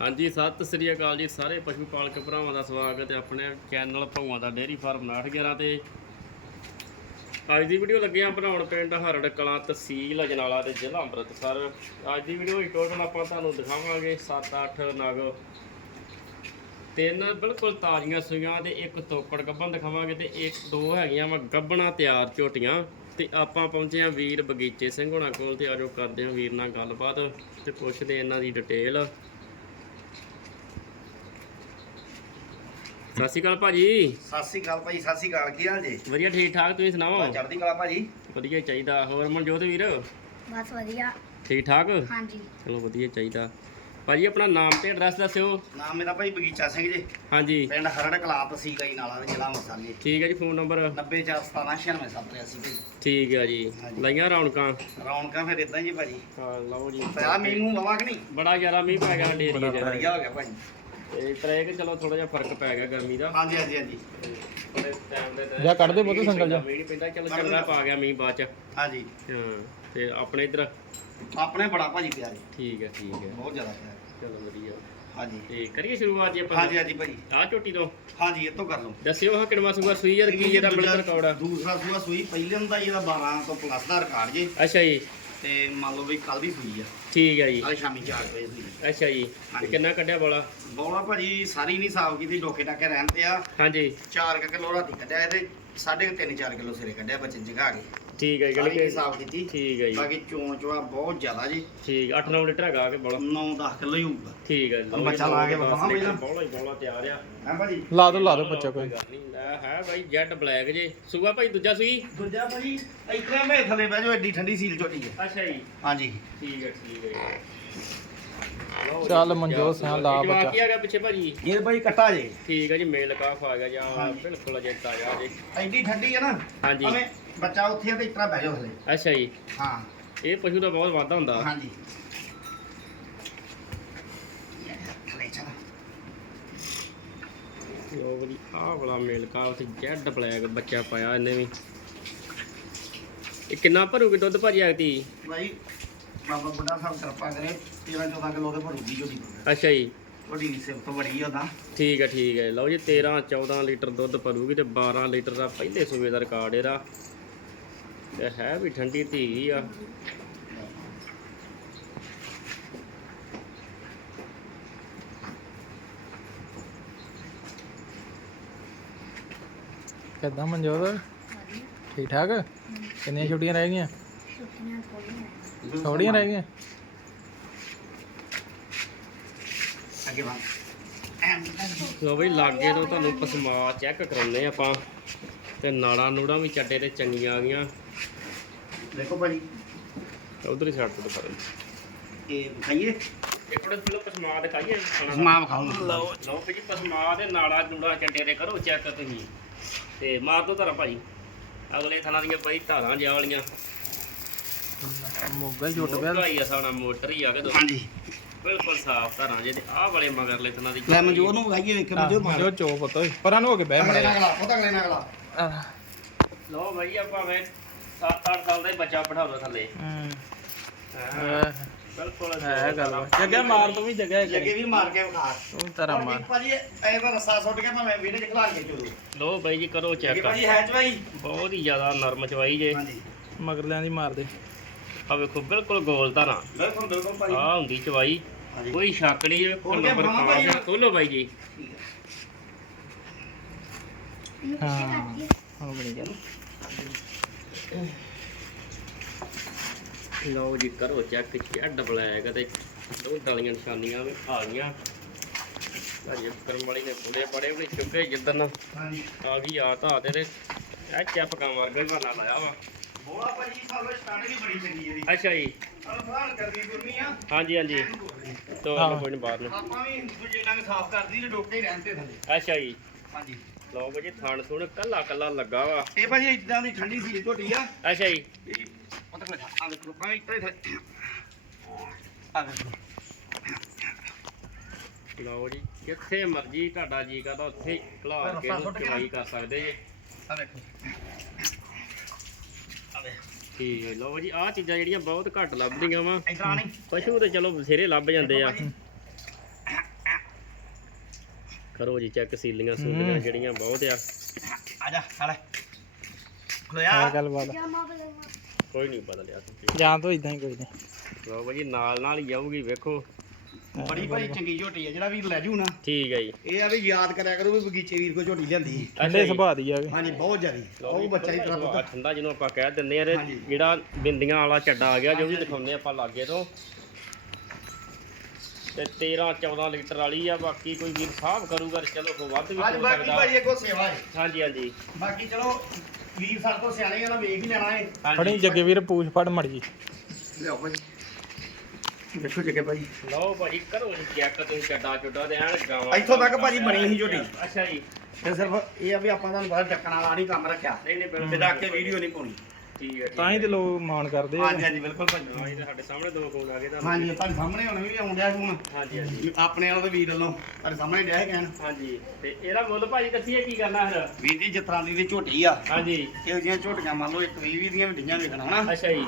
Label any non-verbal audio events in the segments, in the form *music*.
ਹਾਂਜੀ, ਸਤਿ ਸ੍ਰੀ ਅਕਾਲ ਜੀ ਸਾਰੇ ਪਸ਼ੂ ਪਾਲਕ ਭਰਾਵਾਂ ਦਾ ਸਵਾਗਤ ਹੈ ਆਪਣੇ ਚੈਨਲ ਭਗਵਾਂ ਦਾ ਡੇਅਰੀ ਫਾਰਮ 911 ਤੇ। ਅੱਜ ਦੀ ਵੀਡੀਓ ਲੱਗੇ ਆ ਬਣਾਉਣ ਪਿੰਡ ਹਰੜ ਕਲਾਂ ਤਹਿਸੀਲ ਅਜਨਾਲਾ ਤੇ ਜ਼ਿਲ੍ਹਾ ਅੰਮ੍ਰਿਤਸਰ। ਅੱਜ ਦੀ ਵੀਡੀਓ ਵਿੱਚ ਟੋਟਲ ਆਪਾਂ ਤੁਹਾਨੂੰ ਦਿਖਾਵਾਂਗੇ 7-8 ਨਗ। ਤਿੰਨ ਬਿਲਕੁਲ ਤਾਜ਼ੀਆਂ ਸੂਈਆਂ ਤੇ ਇੱਕ ਤੋਕੜ ਗੱਭਣ ਦਿਖਾਵਾਂਗੇ ਤੇ ਇੱਕ, ਦੋ ਹੈਗੀਆਂ ਵਾ ਗੱਭਣਾ ਤਿਆਰ ਝੋਟੀਆਂ। ਤੇ ਆਪਾਂ ਪਹੁੰਚੇ ਆ ਵੀਰ ਬਗੀਚੇ ਸਿੰਘ ਹੋਣਾ ਕੋਲ ਤੇ ਆਜੋ ਕਰਦੇ ਆ ਵੀਰ ਨਾਲ ਗੱਲਬਾਤ ਤੇ ਪੁੱਛਦੇ ਇਹਨਾਂ ਦੀ ਡਿਟੇਲ ਸਤਿ ਸ਼੍ਰੀ ਅਕਾਲ ਭਾਜੀ। ਸਤਿ ਸ੍ਰੀ ਅਕਾਲ ਭਾਈ ਸਤਿ ਸ੍ਰੀ ਅਕਾਲ ਕੀ ਹਾਲ ਜੀ? ਵਧੀਆ ਠੀਕ ਠਾਕ ਤੁਸੀਂ ਸੁਣਾਓ? ਚੜ੍ਹਦੀ ਕਲਾ ਭਾਜੀ। ਵਧੀਆ ਹੀ ਚਾਹੀਦਾ। ਹੋਰ ਮਨਜੋਤ ਵੀਰ? ਬਸ ਵਧੀਆ। ਠੀਕ ਠਾਕ? ਹਾਂਜੀ। ਚਲੋ ਵਧੀਆ ਚਾਹੀਦਾ। ਭਾਜੀ ਆਪਣਾ ਨਾਮ ਤੇ ਐਡਰੈਸ ਦੱਸਿਓ। ਨਾਮ ਮੇਰਾ ਭਾਈ ਬਗੀਚਾ ਸਿੰਘ ਜੀ। ਹਾਂਜੀ। ਪਿੰਡ ਹਰੜ ਕਲਾ ਤਹਿਸੀਲ ਹੀ ਨਾਲਾ ਦੇ ਜ਼ਿਲ੍ਹਾ ਜੀ। ਠੀਕ ਹੈ ਜੀ ਫੋਨ ਨੰਬਰ? 904179687 ਭਾਈ। ਠੀਕ ਹੈ ਜੀ। ਹਾਂਜੀ। ਲਾਈਆਂ ਰੌਣਕਾਂ? ਰੌਣਕਾਂ ਫਿਰ ਇਦਾਂ ਹੀ ਭਾਜੀ। ਹਾਂ ਲਓ ਜੀ। ਪਿਆ ਮੀਂਹ ਵਵਾ ਕਿ ਨਹੀਂ? ਬੜਾ ਜ਼ਿਆਦਾ ਮੀਂਹ ਪੈ ਗਿਆ ਡੇਰੀ ਚ ਵਧੀਆ ਹੋ ਗਿਆ ਭਾਜੀ। ਤੇ ਤਰੇ ਕਿ ਚਲੋ ਥੋੜਾ ਜਿਹਾ ਫ਼ਰਕ ਪੈ ਗਿਆ ਗਰਮੀ ਦਾ। ਹਾਂਜੀ ਹਾਂਜੀ ਹਾਂਜੀ। ਥੋੜੇ ਟਾਈਮ ਦੇ ਜਾਂ ਕੱਢ ਦੇ ਪੁੱਤ ਸੰਗਲ ਜਾ। ਮੀਂਹ ਪੈਂਦਾ ਚਲੋ ਚੰਗਾ ਪਾ ਗਿਆ ਮੀਂਹ ਬਾਅਦ ਚ। ਹਾਂਜੀ। ਹਾਂ ਤੇ ਆਪਣੇ ਇਧਰ? ਆਪਣੇ ਬੜਾ ਭਾਜੀ ਪਿਆ ਜੀ ਠੀਕ ਹੈ ਠੀਕ ਹੈ। ਬਹੁਤ ਜ਼ਿਆਦਾ ਪਿਆ ਚਲੋ ਵਧੀਆ। ਹਾਂਜੀ। ਤੇ ਕਰੀਏ ਸ਼ੁਰੂਆਤ ਜੀ ਆਪਾਂ? ਹਾਂਜੀ ਹਾਂਜੀ ਭਾਜੀ। ਆਹ ਝੋਟੀ ਤੋਂ? ਹਾਂਜੀ ਇਹ ਤੋਂ ਕਰ ਲਓ। ਦੱਸਿਓ ਹਾਂ ਕਿੰਨਵਾ ਸੂਆ ਸੂਈ ਯਾਰ ਕੀ ਇਹਦਾ ਮਿਲਦਾ ਰਿਕਾਰਡ ਆ? ਦੂਸਰਾ ਸੂਆ ਸੂਈ ਪਹਿਲੇ ਹੁੰਦਾ ਜੀ ਇਹਦਾ 12 ਤੋਂ ਪਲੱਸ ਦਾ ਰਿਕਾਰਡ ਜੀ। ਅੱਛਾ ਜੀ। ਤੇ ਮੰਨ ਲਓ ਵੀ ਕੱਲ ਦੀ ਸੂਈ ਆ। ਠੀਕ ਹੈ ਜੀ। ਕੱਲ ਸ਼ਾਮੀ 4 ਵਜੇ ਸੂਈ ਅੱਛਾ ਜੀ। ਤੇ। ਕਿੰਨਾ ਕੱਢਿਆ ਬੋਲਾ? ਬੌਲਾ ਭਾਜੀ ਸਾਰੀ ਨਹੀਂ ਸਾਫ਼ ਕੀਤੀ ਡੋਕੇ ਟਾਕੇ ਰਹਿਣ ਤੇ ਆ। ਹਾਂਜੀ। 4 ਕਿਲੋ ਰਾਤੀ ਕੱਢਿਆ ਇਹਦੇ। 3.5 4 ਕਿਲੋ ਸਿਰੇ ਕੱਢਿਆ ਬੱਚੇ ਜਗਾ ਕੇ। ਠੀਕ ਹੈ ਜੀ ਸਾਰੀ ਕਿ ਨਹੀਂ ਸਾਫ਼ ਕੀਤੀ। ਠੀਕ ਹੈ ਜੀ। ਬਾਕੀ ਚੋਂ ਚਵਾ ਬਹੁਤ ਜ਼ਿਆਦਾ ਜੀ। ਠੀਕ 8-9 ਲੀਟਰ ਹੈਗਾ ਕਿ ਬੋਲਾ। 9-10 ਕਿਲੋ ਹੀ ਹੋਊਗਾ। ਠੀਕ ਹੈ ਜੀ। ਬੱਚਾ ਲਾ ਕੇ ਵਿਖਾਵਾਂ ਪਹਿਲਾਂ। ਬੋਲਾ ਹੀ ਬੋਲਾ ਤਿਆਰ ਆ। ਹੈ ਭਾਜੀ? ਲਾ ਦੋ ਲਾ ਦੋ ਬੱਚਾ ਕੋਈ ਗੱਲ ਨਹੀਂ ਲੈ ਹੈ ਬਾਈ ਜੈਡ ਬਲੈਕ ਜੇ। ਸੂਆ ਭਾਈ ਦੂਜਾ ਸੂਈ? ਦੂਜਾ ਭਾਜੀ ਇਤਨਾ ਮੈਂ ਥੱਲੇ ਬਹਿ ਜਾਓ ਐਡੀ ਠੰਡੀ ਸੀਲ ਝੋਟੀ ਹੈ ਅੱਛਾ ਜੀ। ਹਾਂਜੀ। ਠੀਕ ਹੈ ਠੀਕ ਹੈ। ਚੱਲ ਮਨਜੋਤ ਸਿੰਘ ਲਾ ਬੱਚਾ। ਕੀ ਹੈਗਾ ਪਿੱਛੇ ਭਾਜੀ? ਇਹ ਭਾਈ ਕੱਟਾ ਜੇ। ਠੀਕ ਹੈ ਜੀ ਮੇਲ ਕਾਫ ਆ ਗਿਆ ਜਾਂ। ਬਿਲਕੁਲ ਅਜੇ ਤਾਜ਼ਾ ਜੇ। ਐਡੀ ਠੰਡੀ ਹੈ ਨਾ ਹਾਂਜੀ। ਭਾਵੇਂ ਬੱਚਾ ਉੱਥੇ ਆ ਤੇ ਇਤਨਾ ਬਹਿ ਜਾਓ ਥੱਲੇ ਅੱਛਾ ਜੀ। ਹਾਂ। ਇਹ ਪਸ਼ੂ ਦਾ ਬਹੁਤ ਵਾਧਾ ਹੁੰਦਾ। ਹਾਂਜੀ। ਉਹ ਵਾਲੀ ਆਹ ਵਾਲਾ ਮੇਲ ਕਾਫ ਤੇ ਜੈਡ ਬਲੈਕ ਬੱਚਾ ਪਾਇਆ ਇਹਨੇ ਵੀ। ਇਹ ਕਿੰਨਾ ਭਰੂਗੀ ਦੁੱਧ ਭਾਜੀ ਆਗਤੀ ਭਾਈ ਬਾਬਾ ਬੁੱਢਾ ਸਾਹਿਬ ਕਿਰਪਾ ਕਰੇ 13-14 ਕਿਲੋ ਦੇ ਭਰੂਗੀ ਝੋਟੀ ਅੱਛਾ ਜੀ। ਵੱਡੀ ਸਿਫਤ ਬੜੀ ਉਹਦਾ ਠੀਕ ਹੈ ਠੀਕ ਹੈ ਲਓ ਜੀ 13 14 ਲੀਟਰ ਦੁੱਧ ਭਰੂਗੀ ਤੇ 12 ਲੀਟਰ ਦਾ ਪਹਿਲੇ ਸੂਬੇ ਦਾ ਰਿਕਾਰਡ ਇਹਦਾ। ਤੇ ਹੈ ਵੀ ਠੰਡੀ ਧੀ ਆ। ਕਿੱਦਾਂ ਮਨਜੋਤ? ਠੀਕ ਠਾਕ? ਕਿੰਨੀਆਂ ਛੁੱਟੀਆਂ ਰਹਿ ਗਈਆਂ? ਥੋੜੀਆਂ ਰਹਿ ਗਈਆਂ। ਅੱਗੇ ਵਾ ਲਓ ਬਈ ਲਾਗੇ ਤੋਂ ਤੁਹਾਨੂੰ ਪਸਮਾ ਚੈੱਕ ਕਰਾਉਂਦੇ ਆਪਾਂ। ਤੇ ਨਾੜਾਂ ਨੂੜਾਂ ਵੀ ਚੱਡੇ ਤੇ ਚੰਗੀਆਂ ਆ ਗਈਆਂ। ਦੇਖੋ ਭਾਜੀ। ਉਧਰ ਹੀ ਤੋਂ ਦਿਖਾ ਦਿੰਦੇ ਇਹ ਖਾਈਏ ਇੱਕ ਮਿੰਟ ਪਹਿਲਾਂ ਪਸਮਾ ਦਿਖਾਈਏ। ਖਾਣਾ ਦਾ। ਸਮਾਂ ਖਾਉਂਗਾ ਲਓ ਲਓ ਜੀ ਪਸਮਾ ਦੇ ਨਾੜਾਂ ਨੂੜਾਂ ਚੱਡੇ ਤੇ ਕਰੋ ਚੈੱਕ ਤੁਸੀਂ। ਤੇ ਮਾਰ ਦੋ ਧਾਰਾ ਭਾਈ ਅਗਲੇ ਥਾਂ ਦੀਆਂ ਬਈ ਧਾਰਾਂ ਵਾਲੀਆਂ। ਮੋਗਲ ਜੁੱਟ ਪਿਆ ਭਾਈ ਆ ਸਾਡਾ ਮੋਟਰ ਹੀ ਆ ਕੇ ਦੋ ਹਾਂਜੀ। ਬਿਲਕੁਲ ਸਾਫ਼ ਧਾਰਾਂ ਜੇ ਆਹ ਵਾਲੇ ਮਗਰਲੇ ਥਾਂ ਦੀ ਲੈ ਮਨਜੋਤ ਨੂੰ ਵਿਖਾਈਏ ਵੇਖ ਮਨਜੋਤ ਮਾਰ। ਮਨਜੋਤ ਚੋ ਪੁੱਤ ਪਰਾਂ ਨੂੰ ਹੋ ਕੇ ਬਹਿ ਅਗਲੇ ਮੜਿਆ ਨਾਲ ਗਲਾ ਉਹਦਾ ਅਗਲੇ ਨਾਲ ਗਲਾ ਲਓ ਭਾਈ ਆਪਾਂ ਵੇ 7-8 ਸਾਲ ਦਾ ਹੀ ਬੱਚਾ ਬਿਠਾ ਦੋ ਥੱਲੇ। ਹਾਂ, ਬਿਲਕੁਲ। ਹੈ ਗੱਲ। ਜੱਗਾ ਮਾਰ ਤੂੰ ਵੀ ਜੱਗਾ ਅੱਗੇ ਵੀ ਮਾਰ ਕੇ ਵਿਖਾ। ਤੂੰ ਤੇਰਾ ਮਾਰ। ਭਾਜੀ ਐ ਤਾਂ ਰਸਾ ਸੁੱਟ ਕੇ ਭਾਵੇਂ ਵੀਡੀਓ ਚ ਖਲਾ ਕੇ ਚੋਰੂ ਲਓ ਬਾਈ ਜੀ ਕਰੋ ਚੈੱਕ ਭਾਜੀ ਹੈ ਚਵਾਈ? ਬਹੁਤ ਹੀ ਜ਼ਿਆਦਾ ਨਰਮ ਚਵਾਈ ਜੇ। ਹਾਂਜੀ। ਮਗਰਲਿਆਂ ਦੀ ਮਾਰ ਦੇ। ਆ ਵੇਖੋ ਬਿਲਕੁਲ ਗੋਲ ਧਾਰਾਂ ਬਿਲਕੁਲ ਬਿਲਕੁਲ ਭਾਜੀ ਆ ਹੁੰਦੀ ਚਵਾਈ। ਹਾਂਜੀ। ਕੋਈ ਸ਼ੱਕ ਨਹੀਂ ਜੇ ਖੋਲ ਕੇ ਨੰਬਰ ਭਾਈ? ਕਾਸ਼ ਖੋਲੋ ਬਾਈ ਜੀ। ਠੀਕ ਹੈ ਲਓ ਜੀ ਕਰੋ ਚੈੱਕ ਚੱਡ ਬਲੈਕ ਤੇ ਦੋ ਡਲੀਆਂ ਨਿਸ਼ਾਨੀਆਂ ਵੀ ਆ ਗਈਆਂ। ਭਾਜੀ ਕਰਮ ਵਾਲੀ ਨੇ ਬੁੜੇ ਬੜੇ ਵੀ ਚੁੱਕੇ ਜਿੱਦਨ ਹਾਂਜੀ। ਆ ਗਈ ਆ ਤਾਂ ਤੇ ਇਹ ਚੱਪਕਾਂ ਵਰਗਾ ਹੀ ਬਣਾ ਲਾਇਆ ਵਾ। ਬੋਲਾ ਭਾਜੀ ਸਾਲੋ ਸਟਾਰਟ ਵੀ ਬੜੀ ਚੰਗੀ ਇਹਦੀ ਅੱਛਾ ਜੀ। ਫਰਾਲ ਕਰਦੀ ਗੁਰਮੀ ਆ। ਹਾਂਜੀ ਹਾਂਜੀ। ਤੋ ਹਾਂ। ਕੋਈ ਨਹੀਂ ਬਾਹਰ ਨੂੰ। ਆਪਾਂ ਵੀ ਦੂਜੇ ਡੰਗ ਸਾਫ਼ ਕਰਦੀ ਤੇ ਡੋਕੇ ਹੀ ਰਹਿੰਦੇ ਥੱਲੇ। ਅੱਛਾ ਜੀ। ਹਾਂਜੀ। ਲਓ ਭਾਜੀ ਥਾਣ ਸੁਣ ਕੱਲਾ ਕੱਲਾ ਲੱਗਾ ਵਾ। ਇਹ ਭਾਜੀ ਇਦਾਂ ਦੀ ਠੰਡੀ ਸੀ ਝੋਟੀ ਆ। ਅੱਛਾ ਜੀ। ਇਹ ਪਤਾ ਲੱਗਾ ਆ ਵੇਖੋ ਭਾਵੇਂ ਇੱਥੇ ਥੱਲੇ ਆ ਵੇਖੋ ਲਓ ਜੀ ਜਿੱਥੇ ਮਰਜ਼ੀ ਤੁਹਾਡਾ ਜੀ ਕਰਦਾ ਉੱਥੇ ਖਲਾਰ ਕੇ ਇਹਨੂੰ ਚਵਾਈ ਕਰ ਸਕਦੇ ਜੇ। ਆ ਵੇਖੋ ਠੀਕ ਹੈ ਲਓ ਜੀ ਆਹ ਚੀਜ਼ਾਂ ਜਿਹੜੀਆਂ ਬਹੁਤ ਘੱਟ ਲੱਭਦੀਆਂ ਵਾ। ਇਧਰ ਪਸ਼ੂ ਤੇ ਚਲੋ ਬਥੇਰੇ ਲੱਭ ਜਾਂਦੇ ਆ। ਕਰੋ ਜੀ ਚੈੱਕ ਸੀਲੀਆਂ ਸੂਲੀਆਂ ਜਿਹੜੀਆਂ ਬਹੁਤ ਆ। ਆ ਜਾ ਖਲੋਇਆ ਗੱਲ ਬਾਤ। ਕੋਈ ਨਹੀਂ ਪਤਾ ਲਿਆ ਤੁਸੀਂ ਜਾਂ ਤੋਂ ਇਦਾਂ ਹੀ ਕੋਈ ਨਹੀਂ। ਲਓ ਭਾਜੀ ਨਾਲ ਨਾਲ ਹੀ ਜਾਊਗੀ ਵੇਖੋ। ਬੜੀ ਭਾਈ ਚੰਗੀ ਝੋਟੀ ਆ ਜਿਹੜਾ ਵੀ ਲੈ ਜੂ ਨਾ। ਠੀਕ ਹੈ ਜੀ। ਇਹ ਆ ਵੀ ਯਾਦ ਕਰਿਆ ਕਰੋ ਵੀ ਬਗੀਚੇ ਵੀਰ ਕੋ ਝੋਟੀ ਲਿਆਂਦੀ। ਠੰਡੇ ਸੁਭਾਅ ਦੀ ਆ ਵੀ ਹਾਂਜੀ ਬਹੁਤ ਜ਼ਿਆਦੀ। ਉਹ ਬੱਚਾ ਹੀ ਤੇਰਾ ਪੁੱਤ ਠੰਡਾ ਜਿਹਨੂੰ ਆਪਾਂ ਕਹਿ ਦਿੰਦੇ ਆ। ਜਿਹੜਾ ਬਿੰਦੀਆਂ ਵਾਲਾ ਚੱਡਾ ਆ ਗਿਆ ਜੋ ਵੀ ਦਿਖਾਉਂਦੇ ਆਪਾਂ ਲਾਗੇ ਤੋਂ। ਤੇ 13 14 ਲੀਟਰ ਵਾਲੀ ਆ ਬਾਕੀ ਕੋਈ ਵੀਰ ਸਾਹਬ ਕਰੂਗਾ ਤੇ ਚਲੋ ਕੋ ਵੱਧ ਵੀ ਹੋ ਬਾਕੀ ਭਾਈ ਇਹ ਕੋ ਸੇਵਾ ਹੈ ਹਾਂਜੀ ਹਾਂਜੀ। ਬਾਕੀ ਚਲੋ ਵੀਰ ਸਾਡੇ ਤੋਂ ਸਿਆਣੇ ਆ ਨਾ ਵੇਖ ਹੀ ਲੈਣਾ ਹੈ ਫੜੀ ਜੱਗੇ ਵੀਰ ਪੂਛ ਫੜ ਮੜ ਜੀ। ਲਿਆਓ ਭਾਈ। ਦੇਖੋ ਜੱਗੇ ਭਾਈ। ਲਓ ਭਾਜੀ ਕਰੋ ਜੀ ਚੈੱਕ ਤੁਸੀਂ ਚੱਡਾ ਚੁੱਡਾ ਤੇ ਐਨ ਗਾਵਾਂ ਇੱਥੋਂ ਤੱਕ ਭਾਜੀ ਬਣੀ ਸੀ ਝੋਟੀ ਅੱਛਾ ਜੀ। ਤੇ ਸਿਰਫ ਇਹ ਆ ਵੀ ਆਪਾਂ ਤੁਹਾਨੂੰ ਬਾਹਰ ਡੱਕਣ ਵਾਲਾ ਨਹੀਂ ਕੰਮ ਰੱਖਿਆ। ਨਹੀਂ ਨਹੀਂ ਤੇ ਬਿਲਕੁਲ ਡੱਕ ਕੇ ਵੀਡੀਓ ਨਹੀਂ ਪਾਉਣੀ। ਠੀਕ ਹੈ ਠੀਕ ਤਾਂ ਹੀ ਤੇ ਲੋਕ ਮਾਣ ਕਰਦੇ ਆ। ਹਾਂਜੀ ਹਾਂਜੀ ਬਿਲਕੁਲ ਭਾਜੀ। ਹਾਂ, ਇਹ ਤਾਂ ਸਾਡੇ ਸਾਹਮਣੇ ਦੋ ਫੋਨ ਆ ਗਏ ਤਾਂ ਹਾਂਜੀ ਤੁਹਾਡੇ ਸਾਹਮਣੇ ਹੁਣ ਵੀ ਆਉਂਦਿਆ ਫੋਨ ਹਾਂਜੀ ਹਾਂਜੀ। ਆਪਣੇ ਵਾਲੋਂ ਤੇ ਵੀਰ ਵੱਲੋਂ ਤੁਹਾਡੇ ਸਾਹਮਣੇ ਡਿਆ ਕਹਿਣ। ਹਾਂਜੀ ਤੇ ਇਹਦਾ ਮੁੱਲ ਭਾਜੀ ਦੱਸੀਏ ਕੀ ਕਰਨਾ ਫਿਰ? ਵੀਰ ਜੀ ਜਿਸ ਤਰ੍ਹਾਂ ਦੀ ਦੀ ਝੋਟੀ ਆ ਹਾਂਜੀ। ਇਹੋ ਜਿਹੀਆਂ ਝੋਟੀਆਂ ਮੰਨ ਲਓ ਇੱਕ 20 20 ਦੀਆਂ ਵੀ ਡੀਆਂ ਵਿਕਣਾ ਹਨਾ? ਅੱਛਾ ਜੀ।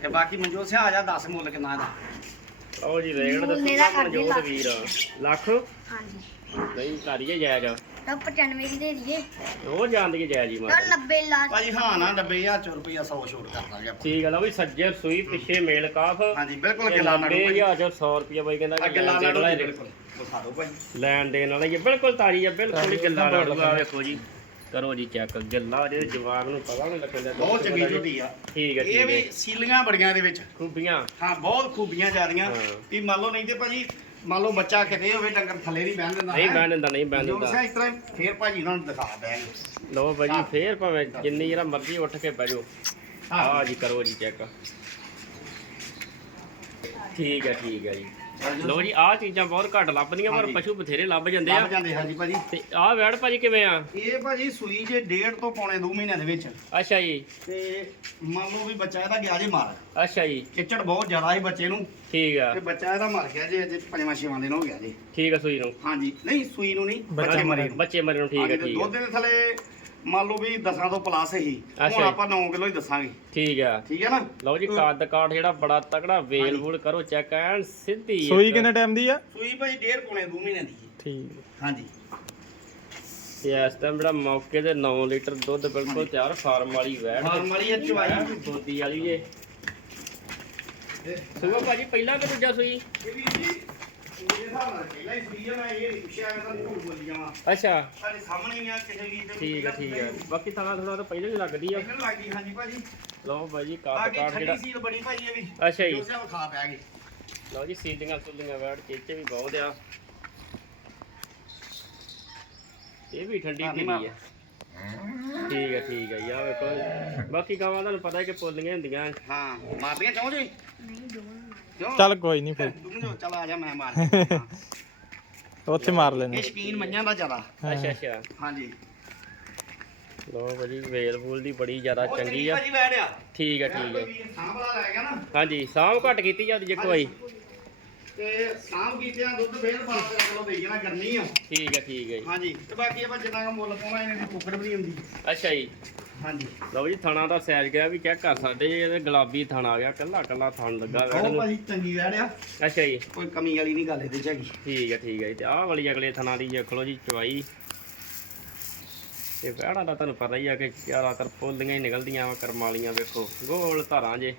ਤੇ ਬਾਕੀ ਮਨਜੋਤ ਸਿਆ ਆ ਜਾ 10 ਮੁੱਲ ਕਿੰਨਾ ਇਹਦਾ ਲਓ ਜੀ ਰੇਟ ਮੁੱਲ ਦੱਸੋ ਇਹਦਾ ਨਾ ਕਰ ਦਿਓ ਮਨਜੋਤ ਲੱਖ। ਵੀਰ। ਲੱਖ? ਹਾਂਜੀ। ਨਹੀਂ ਕਰੀਏ ਜਾਇਜ਼। ਤਾਂ 95 ਦੀ ਦੇ ਦਈਏ। ਉਹ ਜਾਣਦੀ ਜਾਇਜ਼ ਹੀ ਤਾਂ ਮਾਰ 90 ਲਾ ਭਾਜੀ ਹਾਂ ਨਾ 90000 ਰੁਪਇਆ 100 ਛੋਟ ਕਰ ਦਾਂਗੇ ਆਪਾਂ। ਠੀਕ ਹੈ ਲਓ ਵੀ ਸੱਜੇ ਸੂਈ ਪਿੱਛੇ ਮੇਲ ਕਾਫ। ਹਾਂਜੀ ਬਿਲਕੁਲ ਗਿਲਾ ਨਾ 90000 100 ਰੁਪਏ ਬਾਈ ਕਹਿੰਦਾ ਕਿ ਅੱਗੇ ਲਾ ਲੈਣ ਦੇਣ ਵਾਲਾ ਲਾ ਇਹ ਬਿਲਕੁਲ। ਦਿਖਾ ਦਿਓ ਭਾਜੀ। ਲੈਣ ਦੇਣ ਵਾਲਾ ਹੀ ਹੈ ਬਿਲਕੁਲ ਤਾਜੀ ਹੈ ਬਿਲਕੁਲ ਹੀ ਗੱਲਾਂ ਤਾਜ਼ੀ, ਲੜੂਗਾ ਵੇਖੋ ਜੀ ਕਰੋ ਜੀ ਚੈੱਕ ਗੱਲਾਂ ਜਿਹੜੇ ਜਵਾਬ ਨੂੰ ਪਤਾ ਨਹੀਂ ਲੱਗਦਾ ਬਹੁਤ ਚੰਗੀ ਝੋਟੀ ਆ। ਠੀਕ ਹੈ ਇਹ ਵੀ ਸੀਲੀਆਂ ਬੜੀਆਂ ਦੇ ਵਿੱਚ। ਖੂਬੀਆਂ। ਹਾਂ ਬਹੁਤ ਖੂਬੀਆਂ ਜ਼ਿਆਦੀਆਂ ਹਾਂ। ਵੀ ਮੰਨ ਲਓ ਨਹੀਂ ਤੇ ਭਾਜੀ ਮੰਨ ਲਓ ਬੱਚਾ ਕਿਤੇ ਹੋਵੇ ਡੰਗਰ ਥੱਲੇ ਨਹੀਂ ਬਹਿਣ ਦਿੰਦਾ ਨਹੀਂ ਬਹਿਣ ਦਿੰਦਾ ਨਹੀਂ ਬਹਿਣ ਜੋ ਦਿੰਦਾ। ਇਸ ਤਰ੍ਹਾਂ ਫੇਰ ਭਾਜੀ ਉਹਨਾਂ ਨੂੰ ਦਿਖਾ ਬੈਗ ਲਓ ਭਾਜੀ ਫੇਰ ਭਾਵੇਂ ਜਿੰਨੀ ਜਿਹੜਾ ਮਰਜ਼ੀ ਉੱਠ ਕੇ ਬਹਿ ਜਾਓ। ਜੀ ਕਰੋ ਜੀ ਚੈੱਕ ਠੀਕ ਹੈ ਠੀਕ ਹੈ ਜੀ। ਲਓ ਜੀ ਆਹ ਚੀਜ਼ਾਂ ਬਹੁਤ ਘੱਟ ਲੱਭਦੀਆਂ ਪਰ ਹਾਂਜੀ। ਪਸ਼ੂ ਬਥੇਰੇ ਲੱਭ ਜਾਂਦੇ ਲੱਭ ਆ ਜਾਂਦੇ ਹਾਂਜੀ ਭਾਜੀ। ਤੇ ਆਹ ਵੈੜ ਭਾਜੀ ਕਿਵੇਂ ਆ? ਇਹ ਭਾਜੀ ਸੂਈ ਜੇ ਡੇਢ ਤੋਂ ਪੌਣੇ 2 ਮਹੀਨਿਆਂ ਦੇ ਵਿੱਚ। ਅੱਛਾ ਜੀ। ਤੇ ਮੰਨ ਲਓ ਵੀ ਬੱਚਾ ਇਹਦਾ ਗਿਆ ਜੇ ਮਾਰ। ਅੱਛਾ ਜੀ। ਚਿੱਚੜ ਬਹੁਤ ਜ਼ਿਆਦਾ ਸੀ ਬੱਚੇ ਨੂੰ। ਠੀਕ ਆ। ਤੇ ਬੱਚਾ ਇਹਦਾ ਮਰ ਗਿਆ ਜੇ ਅਜੇ ਪੰਜਵਾਂ ਛੇਵਾਂ ਦਿਨ ਹੋ ਗਿਆ ਜੀ। ਠੀਕ ਆ ਸੂਈ ਨੂੰ। ਹਾਂਜੀ। ਨਹੀਂ ਸੂਈ ਨੂੰ ਨਹੀਂ ਬੱਚੇ ਬੱਚੇ ਮਰੇ ਨੂੰ। ਬੱਚੇ ਮਰੇ ਨੂੰ ਠੀਕ ਆ ਹਾਂਜੀ, ਤੇ ਠੀਕ ਆ। ਦੁੱਧ ਦੇ ਥੱਲੇ ਮੰਨ ਲਓ ਵੀ 10 ਤੋਂ ਪਲੱਸ ਹੀ ਹੁਣ। ਆਪਾਂ 9 ਕਿਲੋ ਹੀ ਦੱਸਾਂਗੇ। ਠੀਕ ਆ। ਠੀਕ ਹੈ ਨਾ? ਲਓ ਜੀ ਕੱਦ ਕਾਠ ਜਿਹੜਾ ਬੜਾ ਤਕੜਾ ਵੇਲ। ਵੂਲ ਕਰੋ ਚੈੱਕ ਐਨ ਸਿੱਧੀ ਸੂਈ ਇੱਕ। ਕਿੰਨੇ ਟਾਈਮ ਦੀ ਆ? ਸੂਈ ਭਾਜੀ ਡੇਢ ਪੌਣੇ 2 ਮਹੀਨਿਆਂ ਦੀ ਹੈ। ਠੀਕ। ਹਾਂਜੀ। ਤੇ ਇਸ ਟਾਈਮ ਜਿਹੜਾ ਮੌਕੇ ਤੇ 9 ਲੀਟਰ ਦੁੱਧ ਬਿਲਕੁਲ ਤਿਆਰ ਫਾਰਮ ਵਾਲੀ ਵੈੜ ਫਾਰਮ ਵਾਲੀ ਇਹ ਚਵਾਈ। ਦੋਦੀ ਵਾਲੀ ਜੇ ਸੁਗਾ ਭਾਜੀ ਪਹਿਲਾਂ ਕਿ ਦੂਜਾ ਸੂਈ? ਇਹ ਵੀ ਜੀ ਮੇਰੇ ਹਿਸਾਬ ਨਾਲ ਪਹਿਲਾਂ ਹੀ ਸੂਈ ਆ ਮੈਂ ਇਹ ਨਹੀਂ ਪੁੱਛਿਆ ਮੈਂ ਤਾਂ ਝੂਠ ਬੋਲੀਆਂ ਵਾ ਅੱਛਾ। ਸਾਡੇ ਸਾਹਮਣੇ ਹੀ ਆ ਕਿਸੇ ਵੀ ਤੇ ਠੀਕ ਆ ਠੀਕ ਆ। ਬਾਕੀ ਥਾਣਾ ਥੋੜਾ ਤਾਂ ਪਹਿਲਾਂ ਹੀ ਲੱਗਦੀ ਆ। ਪਹਿਲਾਂ ਲੱਗੀ ਹਾਂਜੀ ਭਾਜੀ। ਲਓ ਭਾਜੀ ਜਿਹੜਾ ਸੀਲ ਬੜੀ ਭਾਜੀ ਇਹ ਵੀ। ਅੱਛਾ ਜੀ। ਜੋ ਸਿਆ ਖਾ ਪੈ ਗਈ। ਲਓ ਜੀ ਵੈੜ ਚੇਚੇ ਵੀ ਬਹੁਤ ਆ। ਇਹ ਵੀ ਠੰਡੀ ਹਾਂ, ਪੀਲੀ ਨਹੀਂ ਹੈ ਠੀਕ ਹੈ ਠੀਕ ਹੈ ਯਾ ਵੇਖੋ। ਬਾਕੀ ਗਾਵਾਂ ਤੁਹਾਨੂੰ ਪਤਾ ਹੈ ਕਿ ਪੋਲੀਆਂ ਹੁੰਦੀਆਂ। ਹਾਂ ਮਾਰਦੀਆਂ ਚਾਹੋ ਜੀ? ਨਹੀਂ ਦੋਵਾਂ ਚੱਲ ਕੋਈ ਨਹੀਂ ਫਿਰ। ਤੂੰ ਜੋ ਚਲ ਆ ਜਾ ਮੈਂ ਮਾਰ *laughs* ਦਿੰਦਾ। ਉੱਥੇ ਮਾਰ ਇਹ ਲੈਣੇ ਸ਼ਕੀਨ ਮੰਨਿਆ ਦਾ ਜ਼ਿਆਦਾ। ਅੱਛਾ ਅੱਛਾ। ਹਾਂਜੀ। ਲਓ ਭਾਜੀ ਵੇਲ ਫੂਲ ਦੀ ਬੜੀ ਜ਼ਿਆਦਾ ਚੰਗੀ ਆ। ਠੀਕ ਹੈ ਠੀਕ ਹੈ ਸਾਂਭਲਾ ਲੈ ਗਿਆ ਨਾ। ਹਾਂਜੀ ਸਾਂਭ ਘੱਟ ਕੀਤੀ ਜਾਂਦੀ ਜੇ ਕੋਈ। ਤੇ ਸਾਂਭ ਕੀਤਿਆਂ ਦੁੱਧ ਫੇਰ 12 ਕਿਲੋ ਦੇਈ ਜਾਣਾ ਕਰਨੀ ਆ। ਠੀਕ ਹੈ ਠੀਕ ਹੈ ਜੀ। ਹਾਂਜੀ ਤੇ ਬਾਕੀ ਆਪਾਂ ਜਿੰਨਾ ਕੁ ਮੁੱਲ ਪਾਉਣਾ ਇਹਨੇ ਦੀ ਕੁੱਕੜ ਵੀ ਨਹੀਂ ਹੁੰਦੀ। ਅੱਛਾ ਜੀ। ਹਾਂਜੀ। ਲਓ ਜੀ ਥਣਾ ਦਾ ਸਾਈਜ਼ ਗਿਆ ਵੀ ਚੈੱਕ ਕਰ ਸਕਦੇ ਜੀ ਇਹਦੇ ਗੁਲਾਬੀ ਥਣਾ ਆ ਗਿਆ ਕੱਲਾ ਕੱਲਾ ਥਣ ਲੱਗਾ ਵੈੜ ਉਹ ਨੂੰ ਭਾਜੀ ਚੰਗੀ ਵੈੜਿਆ ਅੱਛਾ ਜੀ। ਕੋਈ ਕਮੀ ਵਾਲੀ ਨਹੀਂ ਗੱਲ ਇਹਦੇ ਚ ਹੈਗੀ। ਠੀਕ ਹੈ ਠੀਕ ਹੈ ਜੀ ਤੇ ਆਹ ਵਾਲੀ ਅਗਲੇ ਥਣਾ ਦੀ ਦੇਖ ਲਓ ਜੀ ਚਵਾਈ ਤੇ ਵੈੜਾਂ ਦਾ ਤੁਹਾਨੂੰ ਪਤਾ ਹੀ ਆ ਕਿ ਜ਼ਿਆਦਾਤਰ ਫੁੱਲੀਆਂ ਹੀ ਨਿਕਲਦੀਆਂ ਵਾ ਕਰਮ ਵਾਲੀਆਂ ਵੇਖੋ। ਗੋਲ ਧਾਰਾਂ ਜੇ।